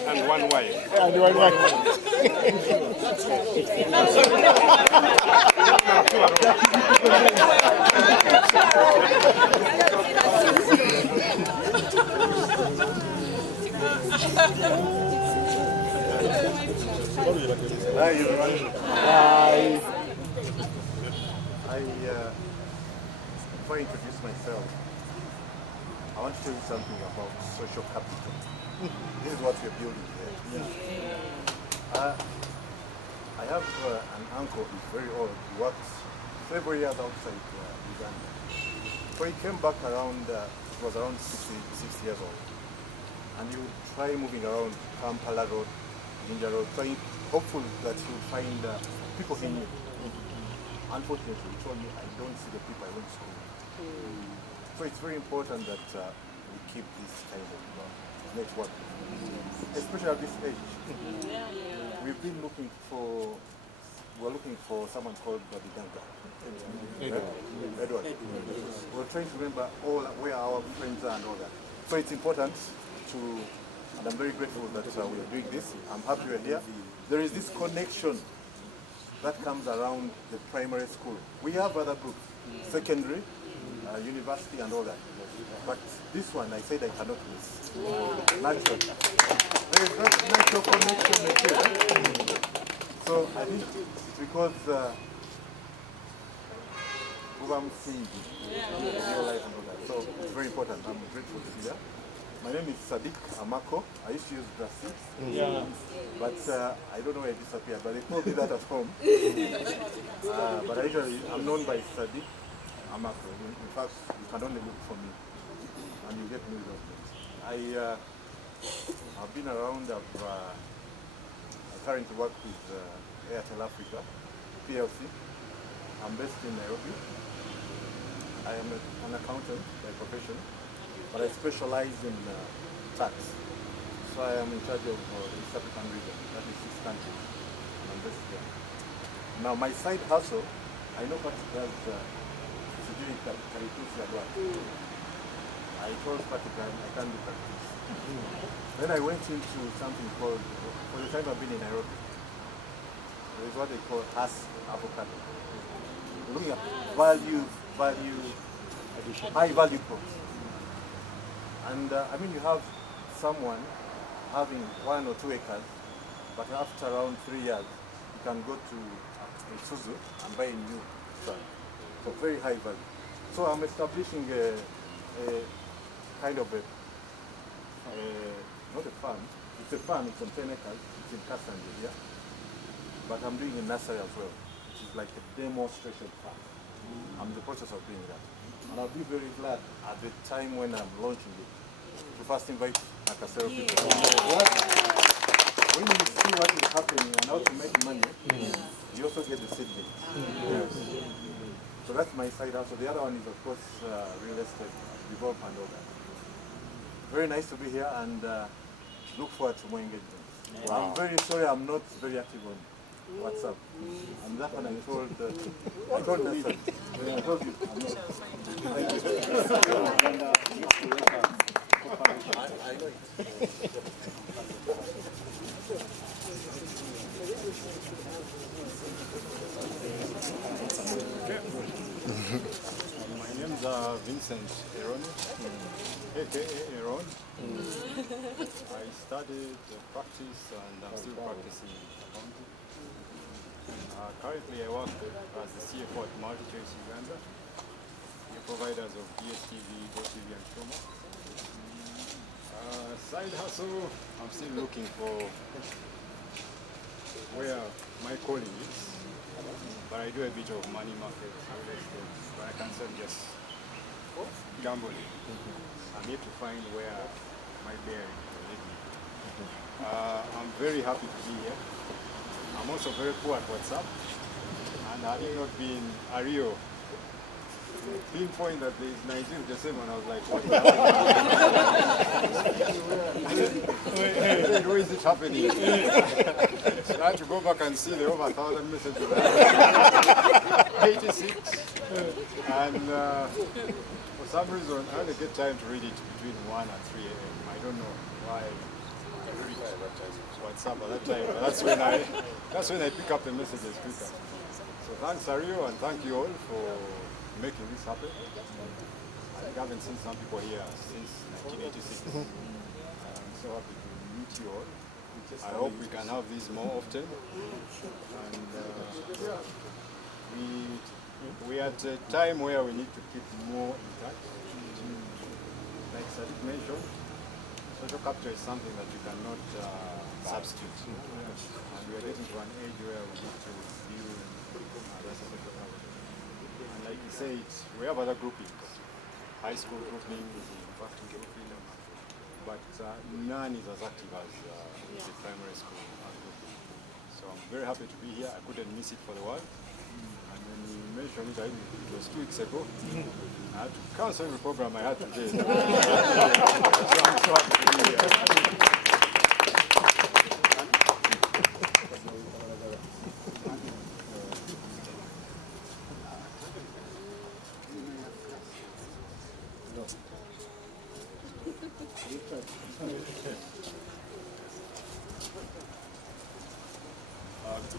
And 1 wife. And 1 wife. Hi, everyone. Hi. Before I introduce myself, I want to tell you something about social capital. This is what we're building here. I have an uncle who's very old. He worked several years outside Uganda. So he came back around, he was around 60 years old. And he would try moving around Kampala Road, Jinja Road, trying, hopeful that he would find people he knew. Unfortunately, he told me, I don't see the people I went to school with. So it's very important that we keep this kind of network, especially at this age. We've been looking for, we're looking for someone called Babidanga. Edward. We're trying to remember all where our friends are and all that. So it's important to, and I'm very grateful that we are doing this. I'm happy we're here. There is this connection that comes around the primary school. We have other groups, secondary, university and all that. But this one, I said I cannot miss. Natural. There is that natural connection here. So I think it's because I'm seeing real life and all that. So it's very important. I'm grateful to be here. My name is Sadiq Amako. I used to use Drassi. But I don't know where I disappeared, but they told me that at home. But I'm known by Sadiq Amako. In fact, you can only look for me and you get me those names. I've been around. I currently work with Airtel Africa, PLC. I'm based in Nairobi. I am an accountant by profession, but I specialize in tax. So I am in charge of the East African region, that is 6 countries. I'm based here. Now my side hustle, I know what does Sijui Karitusi Adwa. I told Patrick I can't do practice. Then I went into something called, for the time I've been in Nairobi, there is what they call Has Avocado. We're looking at high value crops. And I mean, you have someone having 1 or 2 acres, but after around 3 years, you can go to Isuzu and buy a new truck. So very high value. So I'm establishing a kind of not a farm, it's a farm, it's on 10 acres, it's in Kasanje here. But I'm doing a nursery as well, which is like a demonstration farm. I'm in the process of doing that. And I'll be very glad at the time when I'm launching it to first invite Nakasero people. When you see what is happening and how to make money, you also get the seedlings. So that's my side hustle. The other one is, of course, real estate development and all that. Very nice to be here and look forward to more engagements. I'm very sorry I'm not very active on WhatsApp. And that one I told Nelson. I told you. I'm not. Thank you. I know it. My name is Vincent Eroni, aka Eron. I studied practice and I'm still practicing accounting. Currently I work as the CFO at MultiChoice Uganda, the providers of DSTV, GoTV and Shoma. Side hustle, I'm still looking for where my calling is, but I do a bit of money market, but I can't say just gambling. I need to find where my bearing will lead me. I'm very happy to be here. I'm also very poor at WhatsApp, and had it not been Ario pinpoint that there is Nigeria the same, and I was like, what is happening? Where is it happening? So I had to go back and see the over 1,000 messages. 86. And for some reason, I only get time to read it between 1 and 3 a.m. I don't know why. WhatsApp at that time. But that's when I pick up the messages quicker. So thanks Ario, and thank you all for making this happen. I haven't seen some people here since 1986. I'm so happy to meet you all. I hope we can have these more often. And yeah, we are at a time where we need to keep more in touch. Like Sadiq mentioned, social capital is something that you cannot substitute. And we are getting to an age where we need to build that social capital. And like you said, we have other groupings. High school groupings, university grouping, but none is as active as the primary school grouping. So I'm very happy to be here. I couldn't miss it for the world. And when we mentioned it, it was 2 weeks ago. I had to cancel the program I had today. So I'm so happy to be here.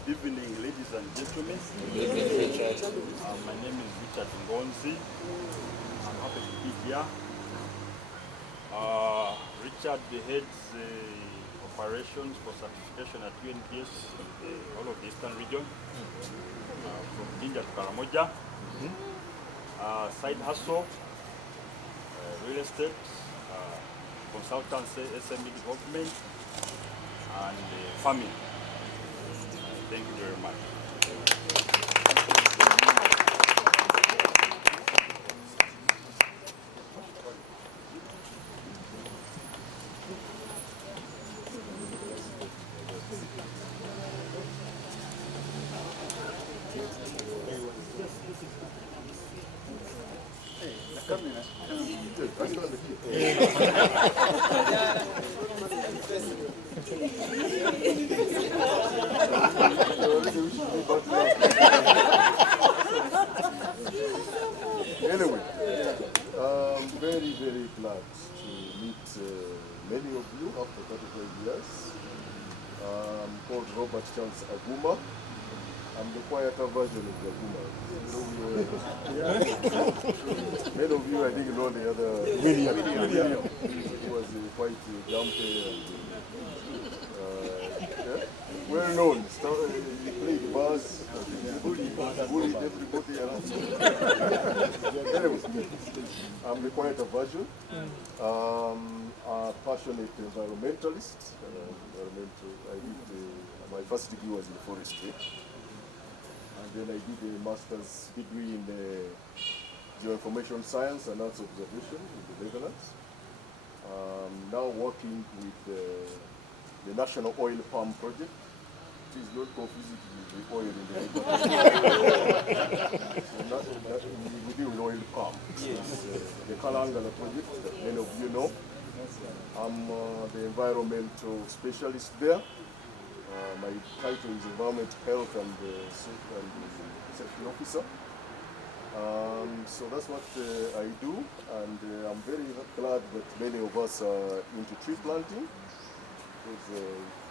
Good evening, ladies and gentlemen. My name is Richard Ngonzi. I'm happy to be here. Richard heads operations for certification at UNPS, all of the Eastern region, from Jinja to Karamoja. Side hustle, real estate, consultancy, SME development, and farming. Thank you very much. Anyway, I'm very, very glad to meet many of you after 35 years. I'm called Robert Charles Aguma. I'm the quieter version of the Aguma. Many of you, I think, know the other William. He was quite jumpy and well known. He played bars, bullied everybody around. Anyway, I'm the quieter version. A passionate environmentalist. My first degree was in forestry. And then I did a master's degree in geoinformation science and Earth observation in the Netherlands. Now working with the National Oil Palm Project. Please don't confuse it with the oil in the we deal with oil palm. Yes. The Kalangala project that many of you know. I'm the environmental specialist there. My title is Environment, Health and Safety Officer. So that's what I do, and I'm very glad that many of us are into tree planting, because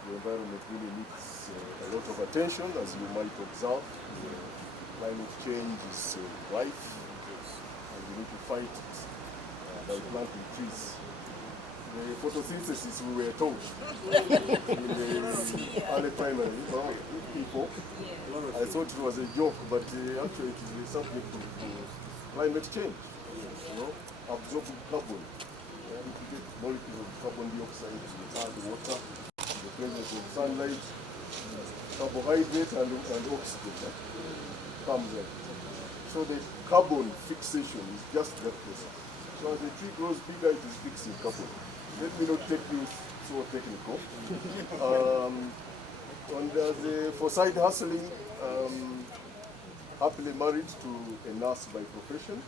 the environment really needs a lot of attention, as you might observe. Climate change is rife, and we need to fight it by planting trees. The photosynthesis, we were told in the early primary people. I thought it was a joke, but actually it is subject to climate change. Absorbing carbon. If you get molecules of carbon dioxide in the air, the water, in the presence of sunlight, carbohydrate and oxygen comes in. So the carbon fixation is just that process. So as the tree grows bigger, it is fixing carbon. Let me not take you so technical. For side hustling, happily married to a nurse by profession.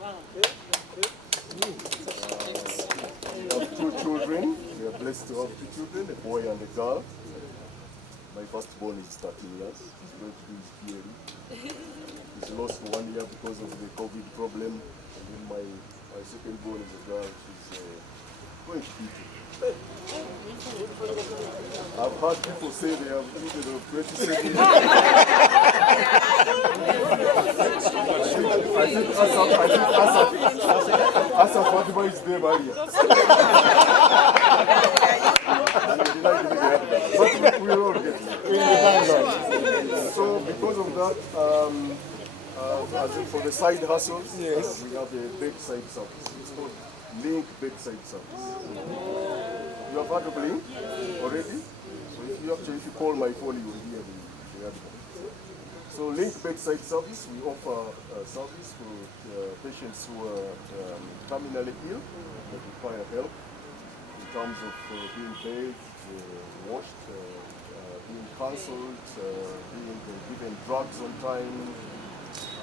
We have 2 children. We are blessed to have 2 children, a boy and a girl. My firstborn is 13 years. He's going to do his PhD. He's lost for 1 year because of the COVID problem. And then my second born is a girl. She's going to be. I've heard people say they have children of 27 years. Asaf, what advice they marry? But we all get it. So because of that, as in for the side hustles, we have a bedside service. It's called Link Bedside Service. You have heard of Link already? So if you call my phone, you will hear the advert. So Link Bedside Service, we offer service for patients who are terminally ill that require help in terms of being bathed, washed, being counseled, being given drugs on time,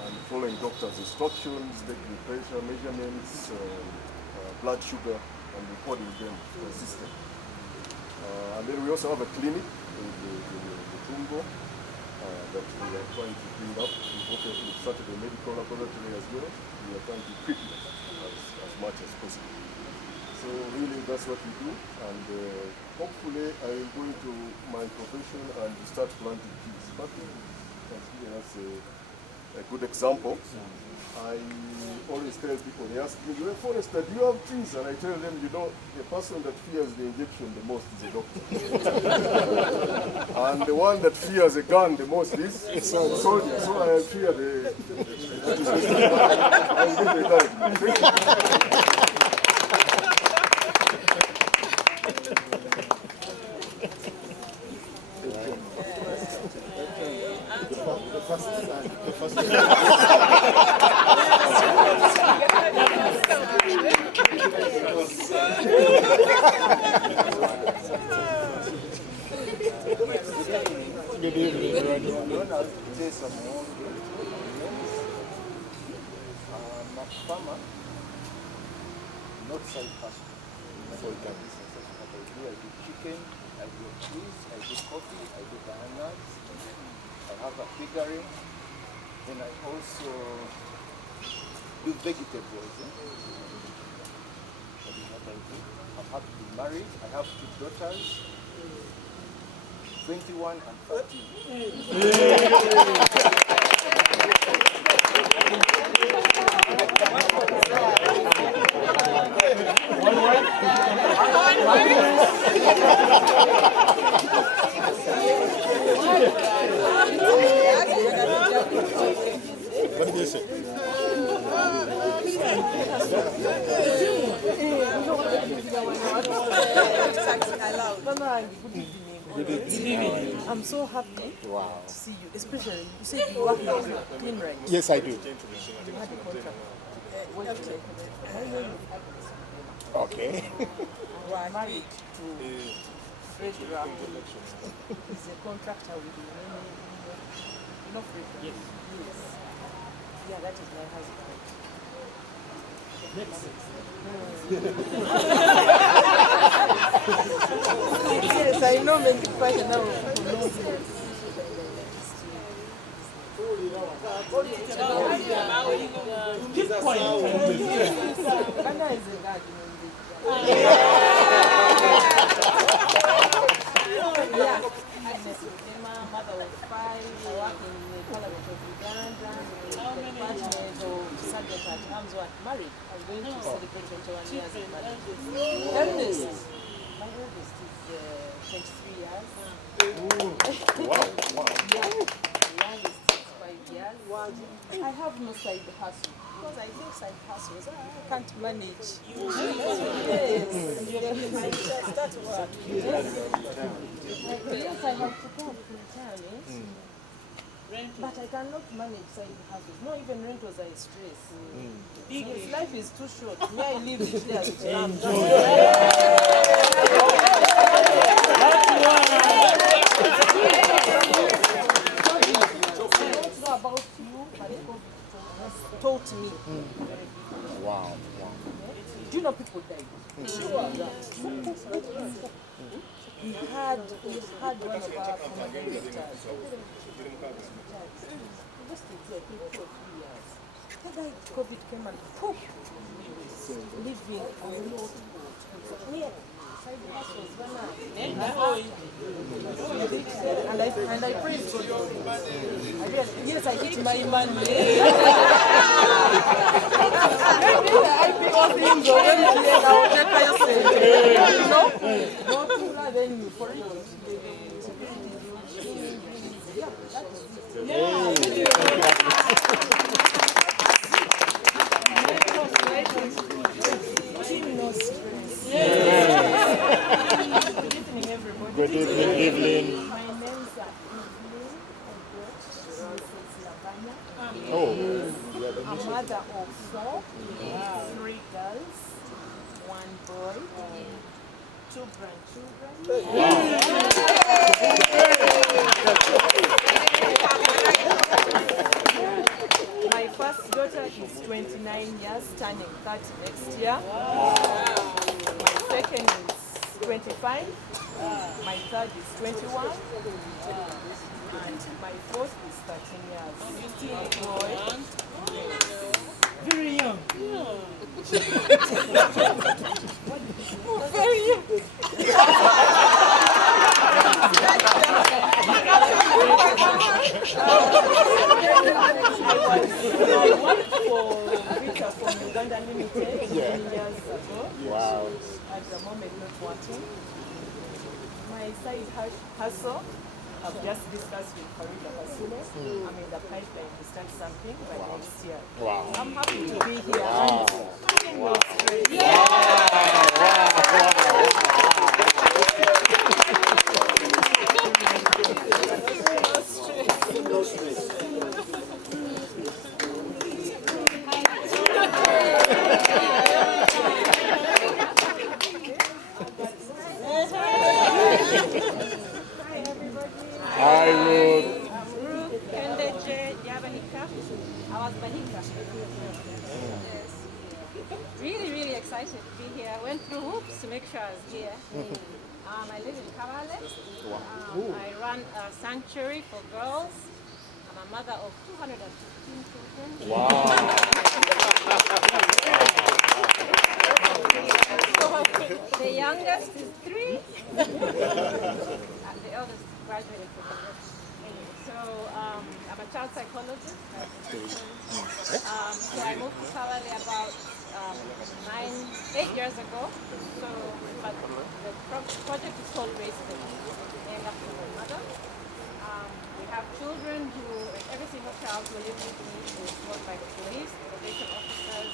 and following doctor's instructions, taking pressure measurements, blood sugar, and recording them to the system. And then we also have a clinic in the Tungo that we are trying to build up. We've started a medical laboratory as well. We are trying to equip it as much as possible. So really that's what we do, and hopefully I will go into my profession and start planting trees. But has given us a good example. I always tell people, they ask me, you're a forester, do you have trees? And I tell them, you know, the person that fears the injection the most is a doctor. And the one that fears a gun the most is a soldier. So I fear the I'll give the encouragement. Thank you. Good evening, everyone. I'm a farmer, not side hustle. So it can be what I do. I do chicken, I do cheese, I do coffee, I do bananas, I have a piggery, and I also do vegetables. That is what I do. I'm happy to be married. I have 2 daughters, 21 and 13. What did you say? Good evening. I'm so happy Wow. to see you, especially you said you work in Clean Rights. Yes, I do. You had a contract. My name is Agnes. Okay. I was married to Fred Rahul. He's a contractor with you know Fred? Yes. Yeah, that is my husband. Yes, I know many people now who know him. Keep quiet. Anna is a guy. Yeah. Mother of 5. I work in the Parliament of Uganda. Department of Sergeant at Arms work. Married. I'm going to celebrate 21 years of marriage. Eldest. My eldest is 23 years. Wow. Yeah. The youngest is 5 years. I have no side hustle. Because I think side hustles, I can't manage. Yes. I start work. Yes, I have to go full time. But I cannot manage side hustles. Not even rentals are a stress. Yes, life is too short. May I live it here with I don't know about you, but God taught me. Wow. Do you know people died? He had one of our commentators. Just like 2 or 3 years. Then COVID came and poof, living alone. Side hustles, and I praise God. Yes, I hit my money. I pick up things already and I will take you know? Not cooler than you for it. Good evening, Evelyn. My name's Evelyn. Oh. A mother of 4, 3 girls, 1 boy, 2 grandchildren. My years, turning 30 next year. My second is 25. My third is 21. And my fourth is 13 years. You still boy. Very young. Very young. I worked for Vita from Uganda Limited 10 years ago. Wow. At the moment, not working. My side hustle, I've just discussed with Farida Basule. I'm in the pipeline to start something by next year. Wow. I'm happy to be here. Wow. No stress. Hi, Ruth. I was Banika. Yes. Really, really excited to be here. I went through hoops to make sure I was here. I live in Kawale. I run a sanctuary for girls. I'm a mother of 215 children. Wow. The youngest is 3. And the eldest graduated from university. So I'm a child psychologist. So I moved to Kawale about 8 years ago. So, but the project is called Race Day, named after my mother. We have children who, every single child who lives with me is worked by the police, probation officers,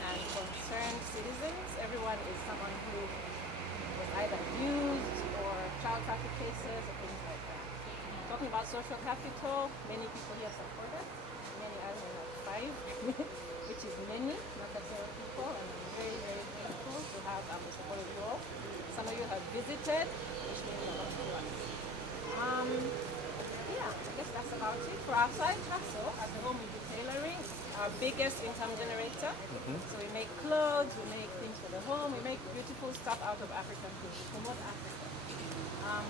and concerned citizens. Everyone is someone who was either abused or child traffic cases or things like that. Talking about social capital, many people here support us. Many, I only have 5, which is many, Nakasero people, and I'm very, very grateful to have the support of you all. Some of you have visited, which means a lot to us. Yeah, I guess that's about it. For our side hustle, at the home we do tailoring, our biggest income generator. So we make clothes, we make things for the home, we make beautiful stuff out of African food. We promote Africa.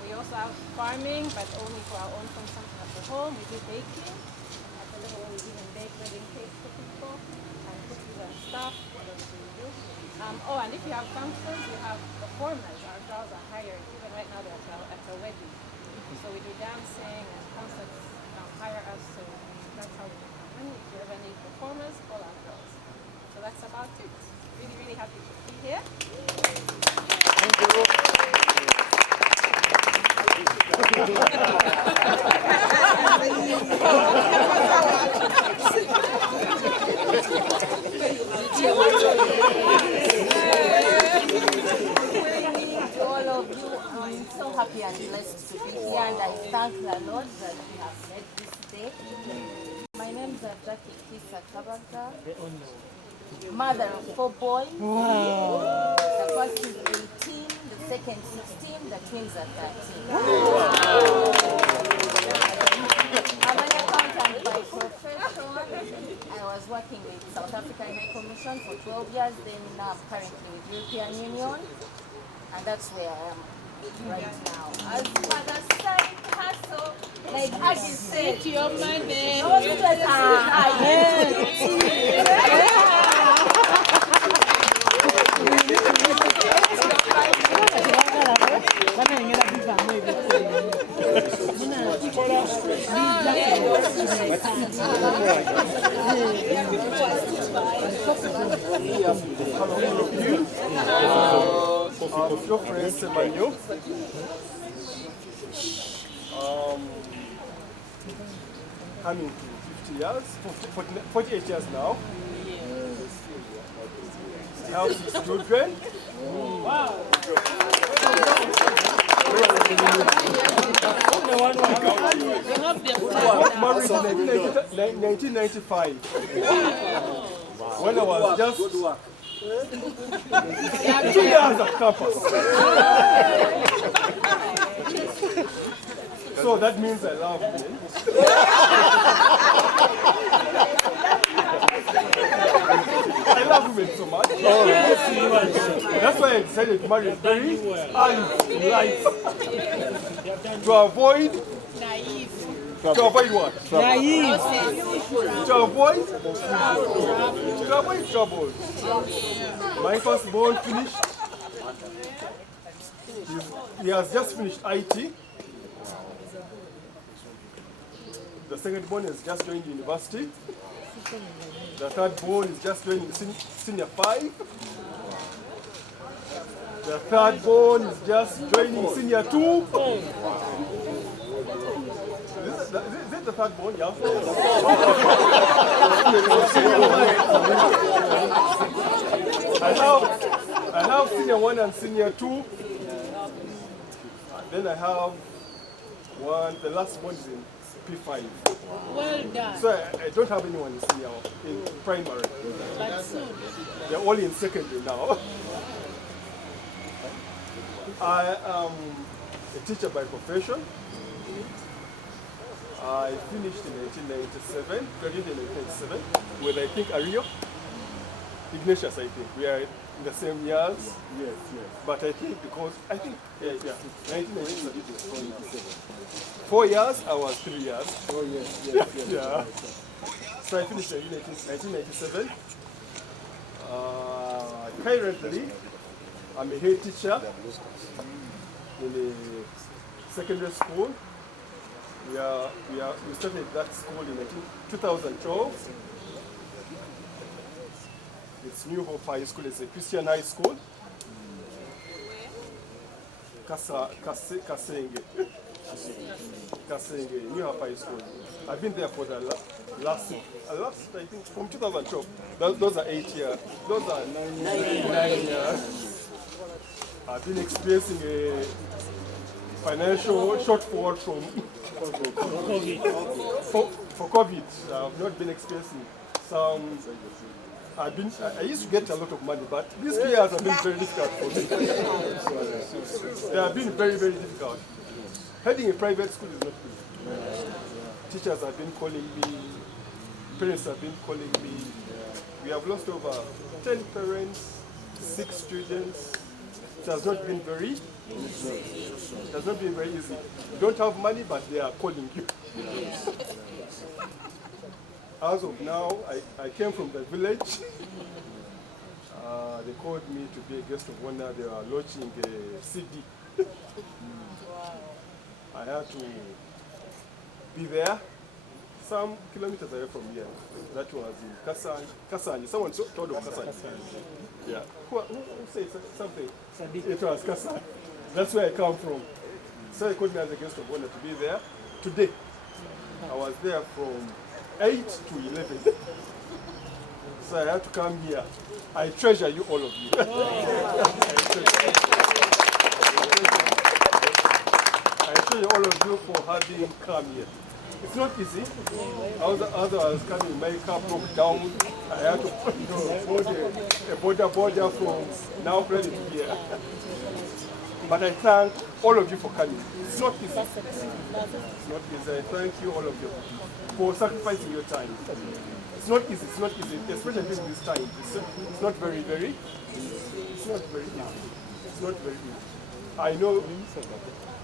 We also have farming, but only for our own consumption at the home. We do baking. At the level where we even bake wedding cakes for people and cookies and stuff. What else do we do? And if you have functions, we have performers. Our girls are hired. Even right now, they're at a wedding. So we do dancing and concerts. Hire us. So that's how we make our money. If you ever need performers, call our girls. So that's about it. Really, really happy to be here. Thank you. All of you, I'm so happy and blessed to be here, and I thank the Lord that we have met this day. My name is Jackie Kisa Kabaga, mother of 4 boys. Wow. The first is 18, the second 16, the twins are 13. I'm an accountant by profession. I was working with South African High Commission for 12 years, then I'm currently with European Union, and that's where I am right now. As for the side hustle, like Adi said, your money. those who Your friend Semanyo. Coming to 50 years, 48 years now. Helps his children. Wow. Married in 1995. When I was just 2 years at campus. So that means I love men. achievement so much. That's why I decided to marry very early in life. To avoid what? Naive. To avoid troubles. My firstborn finished. He has just finished IT. The second born has just joined university. The third born is just joining senior 5. The third born is just joining senior 2. Is it the third born? Yeah. I have senior 1 and senior 2. Then I have one, the last one is in P5. Well done. So I don't have anyone in senior, in primary. But soon. They're all in secondary now. I am a teacher by profession. I finished in 1997, graduated in 1997 with, I think, Ario. Ignatius, I think. We are in the same years. Yes. But I think because, 1997. 4 years, I was 3 years. Oh, yes. Yeah. So I finished in 1997. Currently, I'm a head teacher in a secondary school. We started that school in 2012. It's New Hope High School. It's a Christian high school. Kasenge, New Hope High School. I've been there for the last, I think, from 2012. Those are 8 years. Those are 9 years. I've been experiencing a financial shortfall from for COVID. I've not been experiencing some. I used to get a lot of money, but these years have been very difficult for me. They have been very, very difficult. Heading a private school is not good. Teachers have been calling me, parents have been calling me. We have lost over 10 parents, 6 students. It has not been very easy. You don't have money, but they are calling you. As of now, I came from the village. They called me to be a guest of honor. They are launching a CD. I had to be there, some kilometers away from here. That was in Kasani. Someone told of Kasani. Yeah. Who said something? It was Kasani. That's where I come from. So they called me as a guest of honor to be there. Today, I was there from 8 to 11. So I had to come here. I treasure you, all of you. I treasure all of you for having come here. It's not easy. As I was coming, my car broke down. I had to board a border from now to here. But I thank all of you for coming. It's not easy. It's not easy. I thank you, all of you, for sacrificing your time. It's not easy, especially during this time. It's not very easy. It's not very easy. I know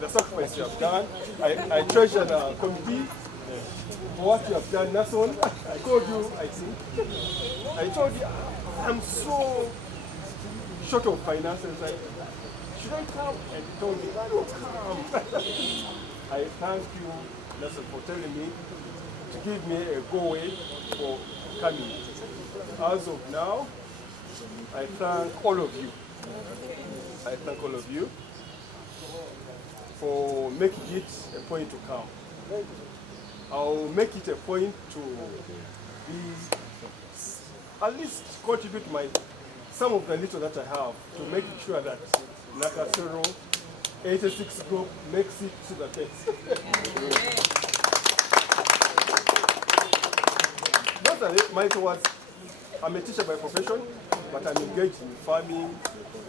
the sacrifice you have done. I treasure the committee for what you have done. Nason, I told you, I told you, I'm so short of finances. Should I come? And he told me, no, come. I thank you, Nason, for telling me to give me a go-away for coming. As of now, I thank all of you. I thank all of you for making it a point to come. I'll make it a point to be, at least contribute some of the little that I have to make sure that Nakasero 86 group makes it to the test. My was, I'm a teacher by profession, but I'm engaged in farming.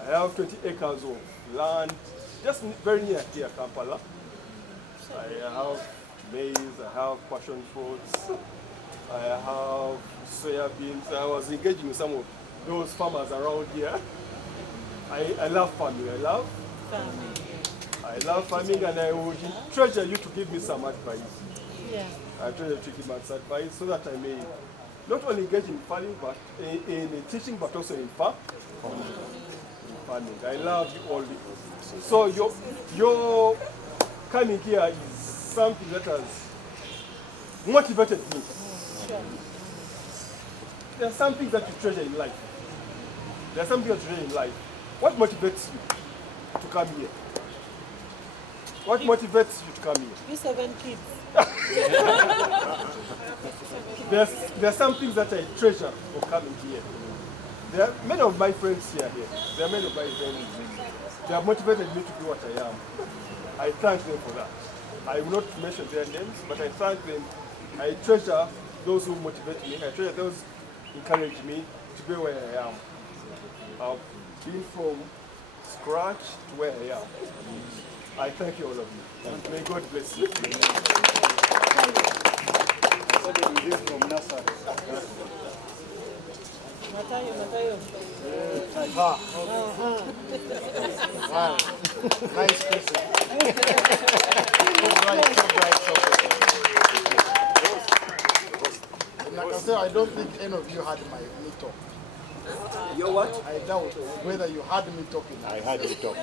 I have 20 acres of land, just very near here, Kampala. I have maize, I have passion fruits, I have soya beans. I was engaging with some of those farmers around here. I love farming. I love farming, and I would treasure you to give me some advice. Yeah. I treasure to give me some advice so that I may not only engage in farming, but in teaching, but also in farming. I love you all. So your coming here is something that has motivated me. Sure. There are some things that you treasure in life. There are some things that you treasure in life. What motivates you to come here? What motivates you to come here? You 7 kids. There are some things that I treasure for coming here. There are many of my friends here. There are many of my friends. They have motivated me to do what I am. I thank them for that. I will not mention their names, but I thank them. I treasure those who motivate me. I treasure those who encourage me to be where I am. I've been from scratch to where I am. I thank you, all of you. And may God bless you. From Nazareth. Wow. Nice person. Nakasero, I don't think any of you had me talk. Your what? I doubt whether you had me talking. I had you talk.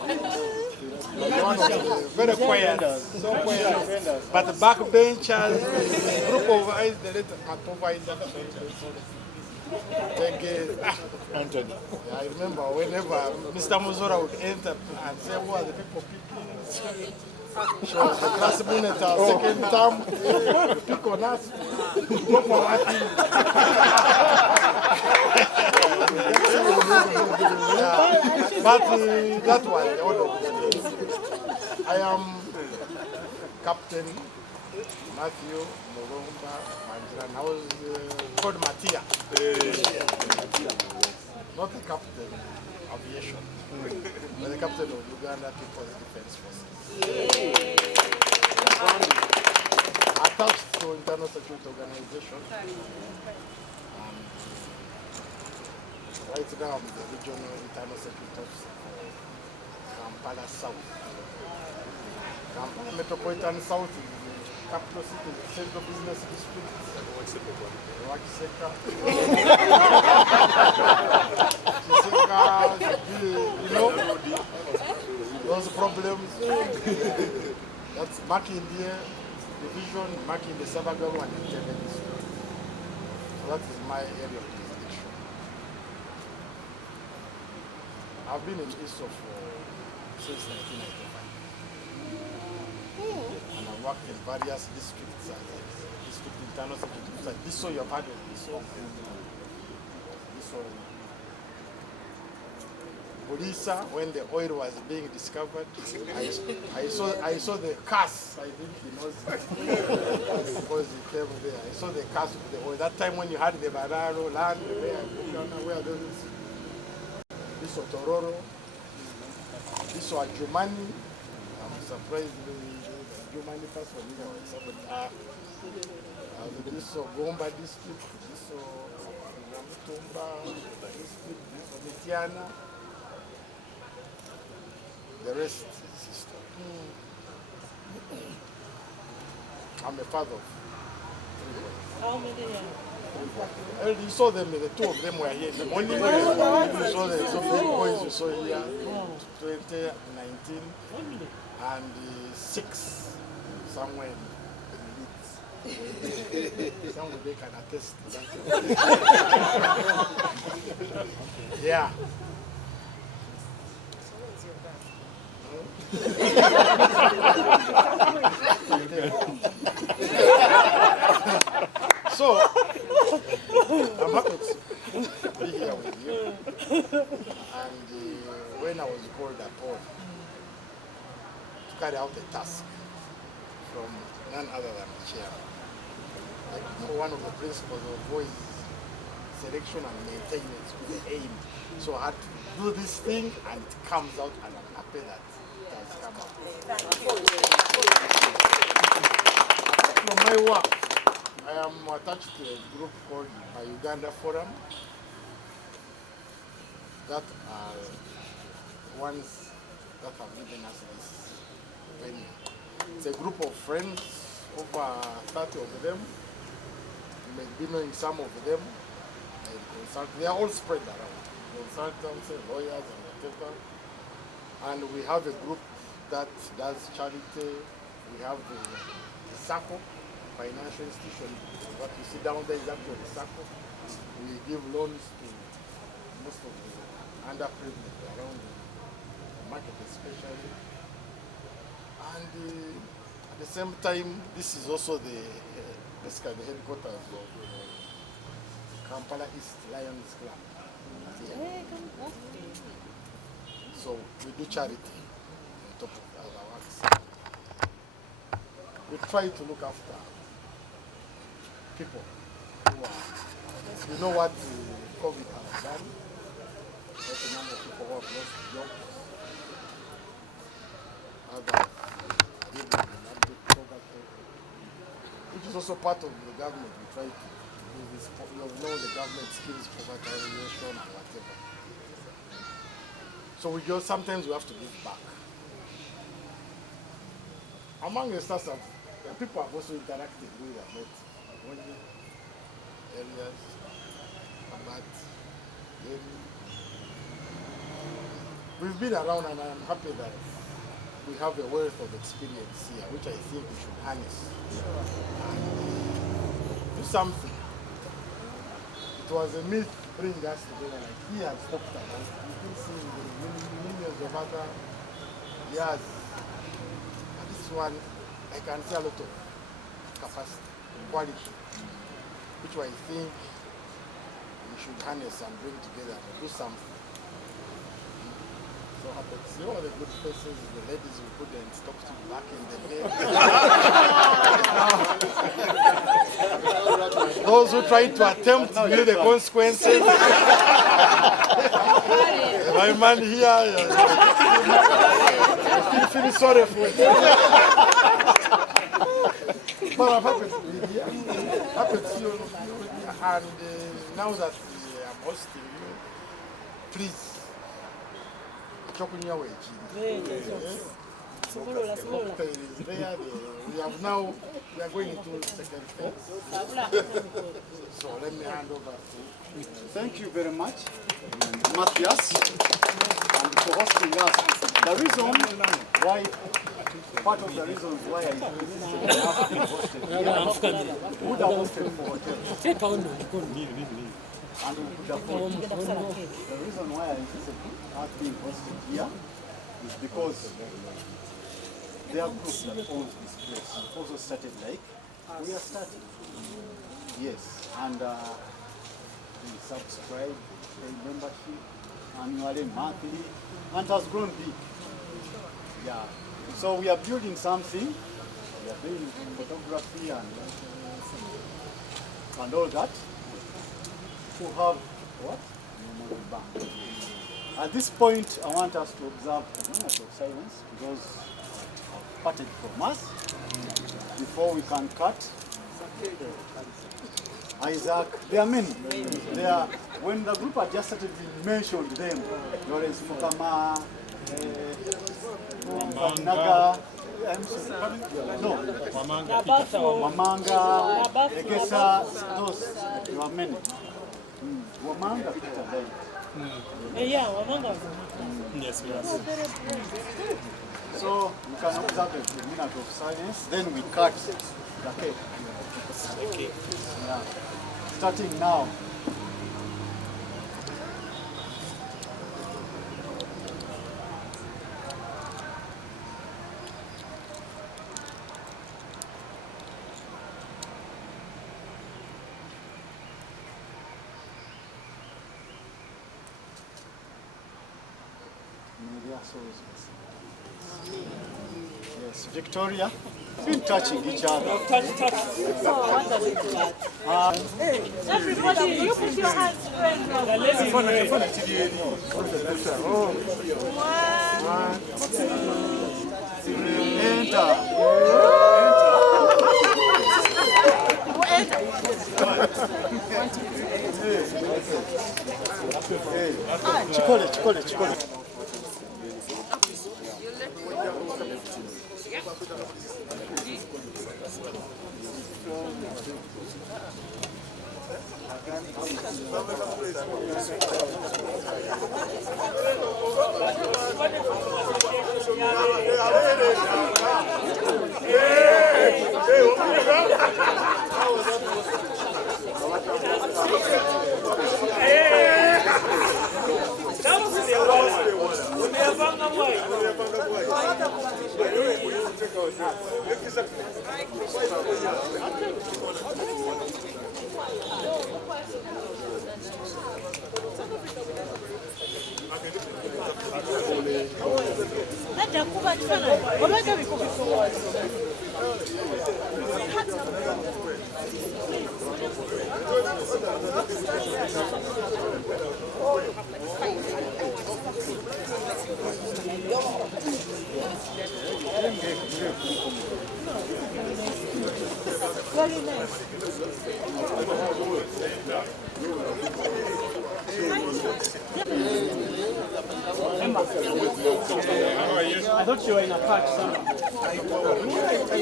Very quiet. So quiet. But the backbenchers, the group of eyes, the little Anthony. Yeah, I remember whenever Mr. Muzora would enter and say, who are the people picking? She was the class monitor, second term, pick on us, go for Latin. But that was the order of the day. I am Captain Matthew Mulumba Manjira. I was called Matia. Not the captain of aviation, but the captain of Uganda People's Defense Forces. Attached to Internal Security Organization. Right now, I'm the Regional Internal Security Officer, Kampala South. Kampala Metropolitan South is the capital city, the central business district. You know, those problems. That's Makindye division, Makindye Sabagaru and Intended district. So that is my area of jurisdiction. I've been in ISO since 1995. And I've worked in various districts as district internal security. Like ISO, you have heard of ISO. ISO. Bulisa, when the oil was being discovered, I saw the cast. I think he knows it. Because he came there. I saw the cast of the oil. That time when you had the Bararo land, where those this was Tororo, this was Jumani. I'm surprised the Jumani person here. This was Gomba district, this was Ramutumba district, this was Mitiana. The rest is history. I'm a father of 3 boys. How many years? You saw them, the 2 of them were here in the morning. You saw the 2 big boys you saw here, 2019, and 6 somewhere in Leeds. Somewhere they can attest to that. Yeah. So, I'm happy to be here with you. And when I was called upon to carry out a task from none other than the chair, like, one of the principles of voice selection and maintenance with the aim. So I had to do this thing and it comes out, and I'm happy that it has come out. From my work, I am attached to a group called my Uganda Forum. that are ones that have given us this venue. It's a group of friends, over 30 of them. You may be knowing some of them. They are all spread around. Consultants, lawyers, and whatever. And we have a group that does charity. We have the SACCO, financial institution. What you see down there is actually the SACCO. We give loans to most of the underprivileged around the market especially. And at the same time, this is also basically the headquarters of Kampala East Lions Club. So we do charity on top of our works. We try to look after people who are, you know what COVID has done. There's a number of people who have lost jobs. Others living in abject poverty, which is also part of the government. We try to do this, you know, the government skills poverty elimination and whatever. So sometimes we have to give back. Among the staff, people have also interacted with them, met areas, Abat, we've been around, and I'm happy that we have a wealth of experience here, which I think we should harness and do something. It was a myth bringing us together, like he has talked about. You've been seeing the millions of other years. But this one, I can see a lot of capacity, quality, which I think we should harness and bring together and do something. So happy to see all the good faces, the ladies who couldn't talk to back in the day. Those who try to attempt to view the consequences. My man here, I feel sorry for it. But I'm happy to be here. Happy to see you. And now that I'm hosting you, please. Chokunya we have now, we are going into the second phase. So let me hand over to Thank you very much, Matthias, and for hosting us. The reason why, part of the reasons why I have been hosted here, would have hosted for hotels. And we could afford. The reason why I insisted on being hosted here is because there are groups that own this place. Also started like we are starting. Yes, and we subscribe, pay membership, annually, monthly, and it has grown big. Yeah. So we are building something. We are doing photography and all that. To have what? Bank. At this point, I want us to observe a minute of silence because I've parted from us before we can cut. Isaac, there are many. When the group had just started, we mentioned them. Lawrence Fukama, Naga, Wamanga, Egesa, those, there are many. Wamanga Peter then. Yeah, Wamanga. Yes. So we can observe a minute of silence, then we cut the cake. Yeah. Starting now. Yes, Victoria, been touching each other. Touch. So what does it do that? Everybody, you put your hands together. Chikole, chikole, chikole. Very nice. I thought you were in a park somewhere.